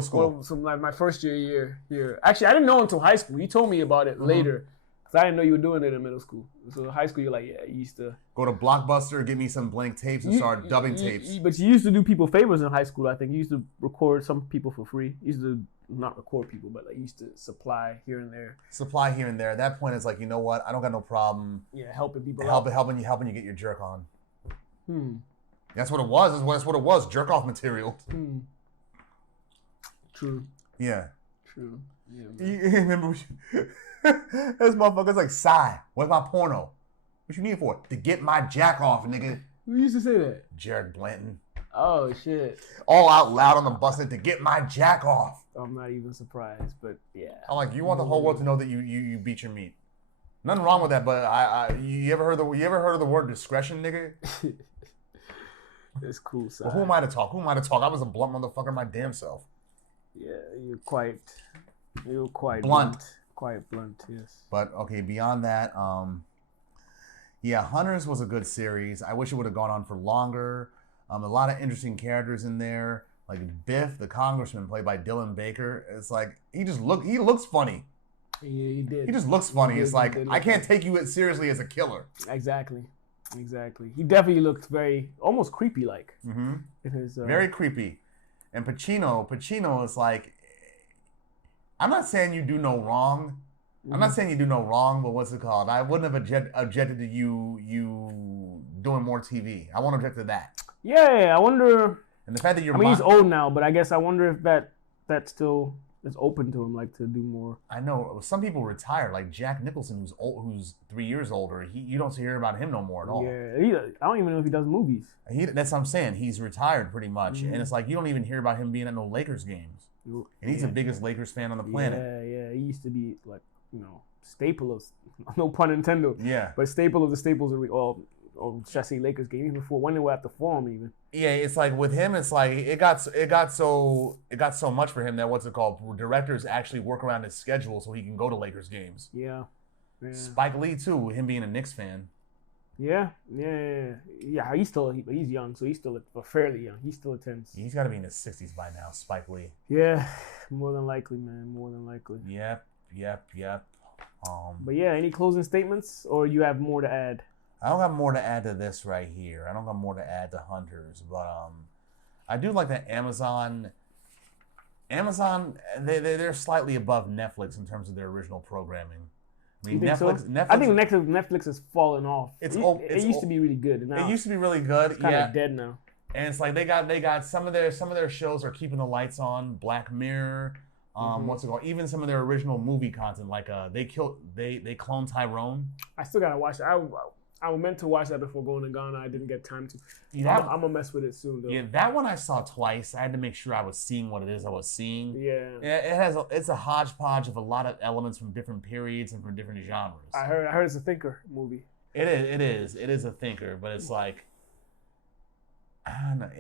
school. Well, so like my first year here. Actually, I didn't know until high school. You told me about it later. Because I didn't know you were doing it in middle school. So in high school, you're like, yeah, you used to... Go to Blockbuster, get me some blank tapes, and start dubbing tapes. But you used to do people favors in high school, I think. You used to record some people for free. You used to not record people, but like you used to supply here and there. At that point, it's like, you know what? I don't got no problem. Yeah, helping people helping you get your jerk on. That's what it was. That's what it was. Jerk off material. True. Yeah. True. Yeah, you remember this motherfucker's like, sigh. Where's my porno? What you need it for? To get my jack off, nigga. Who used to say that? Jared Blanton. Oh, shit. All out loud on the bus to get my jack off. I'm not even surprised, but yeah. I'm like, you want the whole world to know that you beat your meat. Nothing wrong with that, but you ever heard of the word discretion, nigga? It's cool, son. Well, who am I to talk? I was a blunt motherfucker my damn self. Yeah, you're quite blunt. Quite blunt, yes. But okay, beyond that, yeah, Hunters was a good series. I wish it would have gone on for longer. A lot of interesting characters in there, like Biff, the congressman, played by Dylan Baker. It's like he looks funny. Yeah, he did. He just looks funny. It's like I can't take you seriously as a killer. Exactly. He definitely looked almost creepy like. Mm-hmm. In his, very creepy. And Pacino is like, I'm not saying you do no wrong. I'm not saying you do no wrong, but what's it called? I wouldn't have objected to you doing more TV. I won't object to that. Yeah, I wonder. And the fact that he's old now, but I guess I wonder if that still is open to him, like to do more. I know some people retire, like Jack Nicholson, who's 3 years older. You don't hear about him no more at all. Yeah, I don't even know if he does movies. That's what I'm saying. He's retired pretty much, and it's like you don't even hear about him being at no Lakers games. And he's the biggest Lakers fan on the planet. Yeah. He used to be like, staple of, no pun intended. Yeah. But staple of the staples of should I say Lakers game even before when they were at the Forum even. Yeah, it's like with him, it's like it got so much for him that what's it called? Directors actually work around his schedule so he can go to Lakers games. Yeah. Spike Lee too, him being a Knicks fan. Yeah. He's young, so he's still fairly young. He still attends. He's got to be in his 60s by now, Spike Lee. Yeah, more than likely, man. More than likely. Yep. But yeah, any closing statements, or you have more to add? I don't got more to add to this right here. I don't got more to add to Hunters, but I do like that Amazon, they're slightly above Netflix in terms of their original programming. I mean, Netflix. I think Netflix has fallen off. It used to be really good. Now it used to be really good. It's kind of dead now. And it's like they got some of their shows are keeping the lights on. Black Mirror. What's it called? Even some of their original movie content, like they cloned Tyrone. I still gotta watch it. I was meant to watch that before going to Ghana. I didn't get time to. I'm gonna mess with it soon though. Yeah, that one I saw twice. I had to make sure I was seeing what it is I was seeing. Yeah. It's a hodgepodge of a lot of elements from different periods and from different genres. I heard it's a thinker movie. It is a thinker, but it's like I don't know.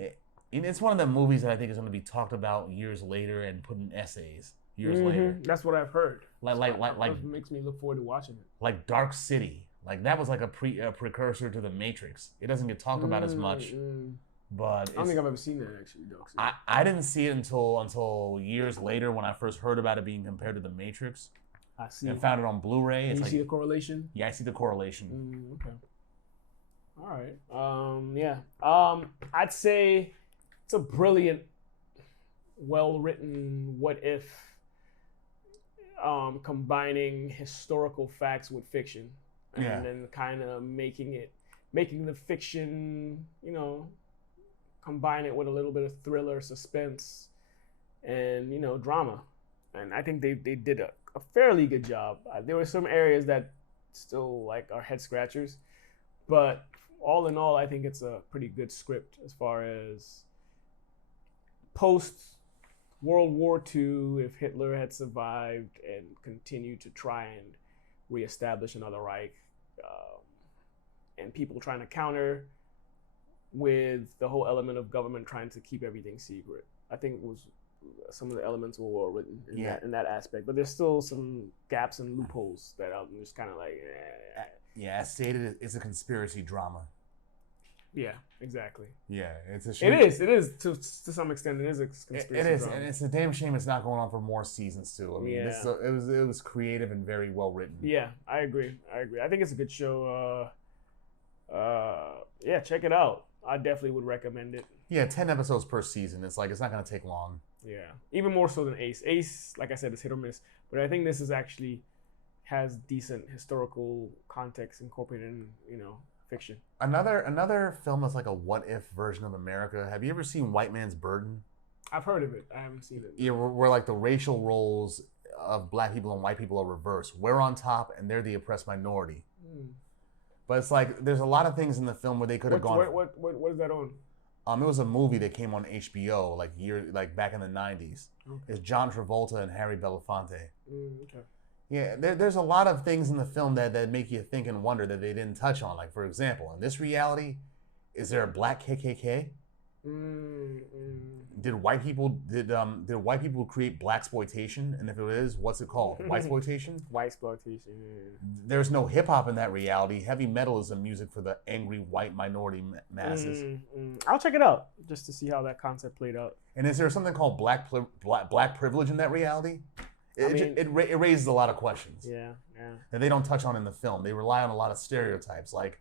It's one of the movies that I think is going to be talked about years later and put in essays years later. That's what I've heard. Like it makes me look forward to watching it. Like Dark City. Like that was like a precursor to The Matrix. It doesn't get talked about as much, but I don't think I've ever seen that actually. Dark City. I didn't see it until years later when I first heard about it being compared to The Matrix. I see. And found it on Blu-ray. You see the correlation? Yeah, I see the correlation. Okay. All right. I'd say it's a brilliant, well-written what if, combining historical facts with fiction. And then kind of making the fiction, combine it with a little bit of thriller, suspense, and, drama. And I think they did a fairly good job. There were some areas that still like are head scratchers, but all in all, I think it's a pretty good script as far as post World War II, if Hitler had survived and continued to try and reestablish another Reich, and people trying to counter with the whole element of government trying to keep everything secret. I think it was some of the elements were well written in that aspect, but there's still some gaps and loopholes that I'm just kind of like. Yeah, as stated, it's a conspiracy drama. Yeah, exactly. Yeah, it's a shame. It is to some extent. It is a conspiracy. It is, drama. and it's a damn shame it's not going on for more seasons too. I mean, it was creative and very well written. Yeah, I agree. I think it's a good show. Yeah, check it out. I definitely would recommend it. Yeah, 10 episodes per season. It's not going to take long. Yeah, even more so than Ace. Ace, like I said, is hit or miss, but I think this is actually has decent historical context incorporated in, fiction. Another film that's like a what if version of America. Have you ever seen White Man's Burden? I've heard of it. I haven't seen it. Yeah, where like the racial roles of black people and white people are reversed. We're on top and they're the oppressed minority. But it's like there's a lot of things in the film where they could have gone. What is that on? It was a movie that came on HBO like back in the 90s. Okay. It's John Travolta and Harry Belafonte. Okay. Yeah, there's a lot of things in the film that make you think and wonder that they didn't touch on. Like, for example, in this reality, is there a black KKK? Did white people create blaxploitation? And if it is, what's it called? Whitesploitation? Whitesploitation. There's no hip hop in that reality. Heavy metal is the music for the angry white minority masses. I'll check it out just to see how that concept played out. And is there something called black privilege in that reality? It raises a lot of questions. Yeah. That they don't touch on in the film. They rely on a lot of stereotypes, like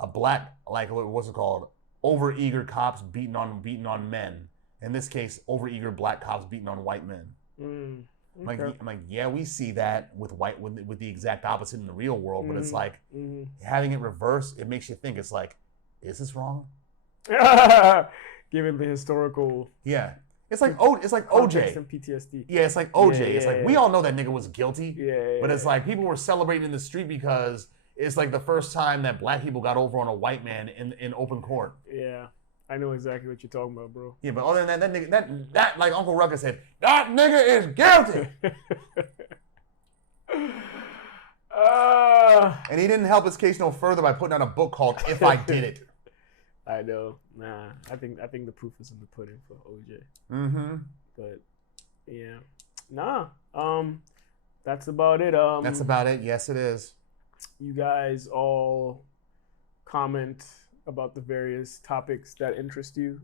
a black, like what's it called? Overeager cops beating on men. In this case, overeager black cops beating on white men. Okay. I'm like, yeah, we see that with the exact opposite in the real world, but it's like having it reversed. It makes you think. It's like, is this wrong? Given the historical. Yeah. It's like OJ. And PTSD. Yeah, it's like OJ. Yeah, it's like we all know that nigga was guilty. Yeah. But it's like people were celebrating in the street because it's like the first time that black people got over on a white man in open court. Yeah. I know exactly what you're talking about, bro. Yeah, but other than that nigga, that like Uncle Ruckus said, that nigga is guilty. And he didn't help his case no further by putting out a book called If I Did It. I know. Nah, I think the proof is in the pudding for OJ. But yeah, nah. That's about it. That's about it. Yes, it is. You guys all comment about the various topics that interest you.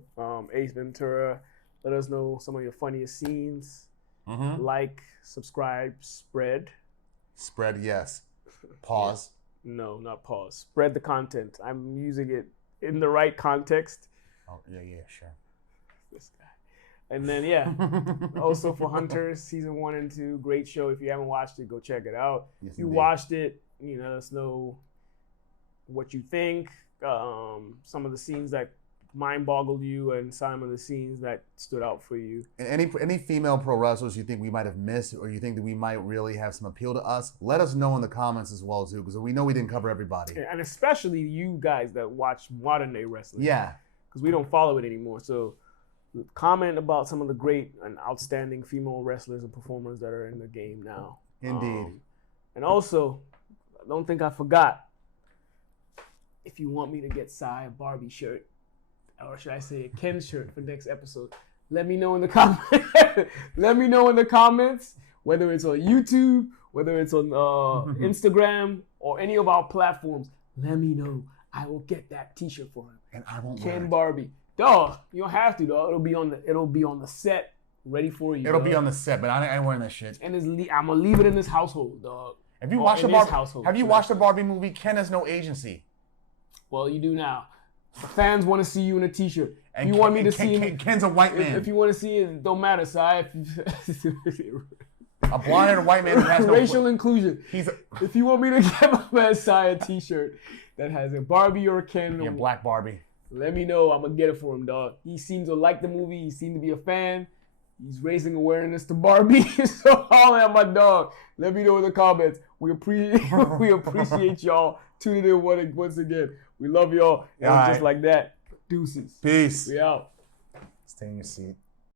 Ace Ventura. Let us know some of your funniest scenes. Like, subscribe, spread. Spread, yes. Pause. Yeah. No, not pause. Spread the content. I'm using it in the right context. Oh, yeah, sure. This guy. And then, yeah. Also for Hunters, season 1 and 2, great show. If you haven't watched it, go check it out. Yes, if you indeed. watched it, let us know what you think. Some of the scenes that mind-boggled you and some of the scenes that stood out for you. And any female pro wrestlers you think we might have missed or you think that we might really have some appeal to us, let us know in the comments as well, too, because we know we didn't cover everybody. And especially you guys that watch modern-day wrestling. Yeah. Because we don't follow it anymore. So comment about some of the great and outstanding female wrestlers and performers that are in the game now. Indeed. And also, I don't think I forgot, if you want me to get Sai a Barbie shirt, or should I say a Ken shirt for next episode, let me know in the comments. Let me know in the comments, whether it's on YouTube, whether it's on Instagram, or any of our platforms. Let me know. I will get that T-shirt for him. And I won't Ken wear it. Barbie. Dog, you don't have to, dog. It'll be on the set, ready for you. It'll dog. be on the set, but I ain't wearing that shit. And I'm gonna leave it in this household, dog. Have you watched the Barbie movie? Ken has no agency. Well, you do now. The fans want to see you in a T-shirt. And you want me to see him? Ken's a white man. If you want to see it, don't matter, Si. A blonde-haired white man who has racial inclusion. If you want me to get my man Si a T-shirt that has a Barbie or a Ken, a black Barbie, let me know. I'm gonna get it for him, dog. He seems to like the movie. He seemed to be a fan. He's raising awareness to Barbie. So holler at my dog. Let me know in the comments. We appreciate y'all tuning in once again. We love y'all. And just like that, deuces. Peace. We out. Stay in your seat.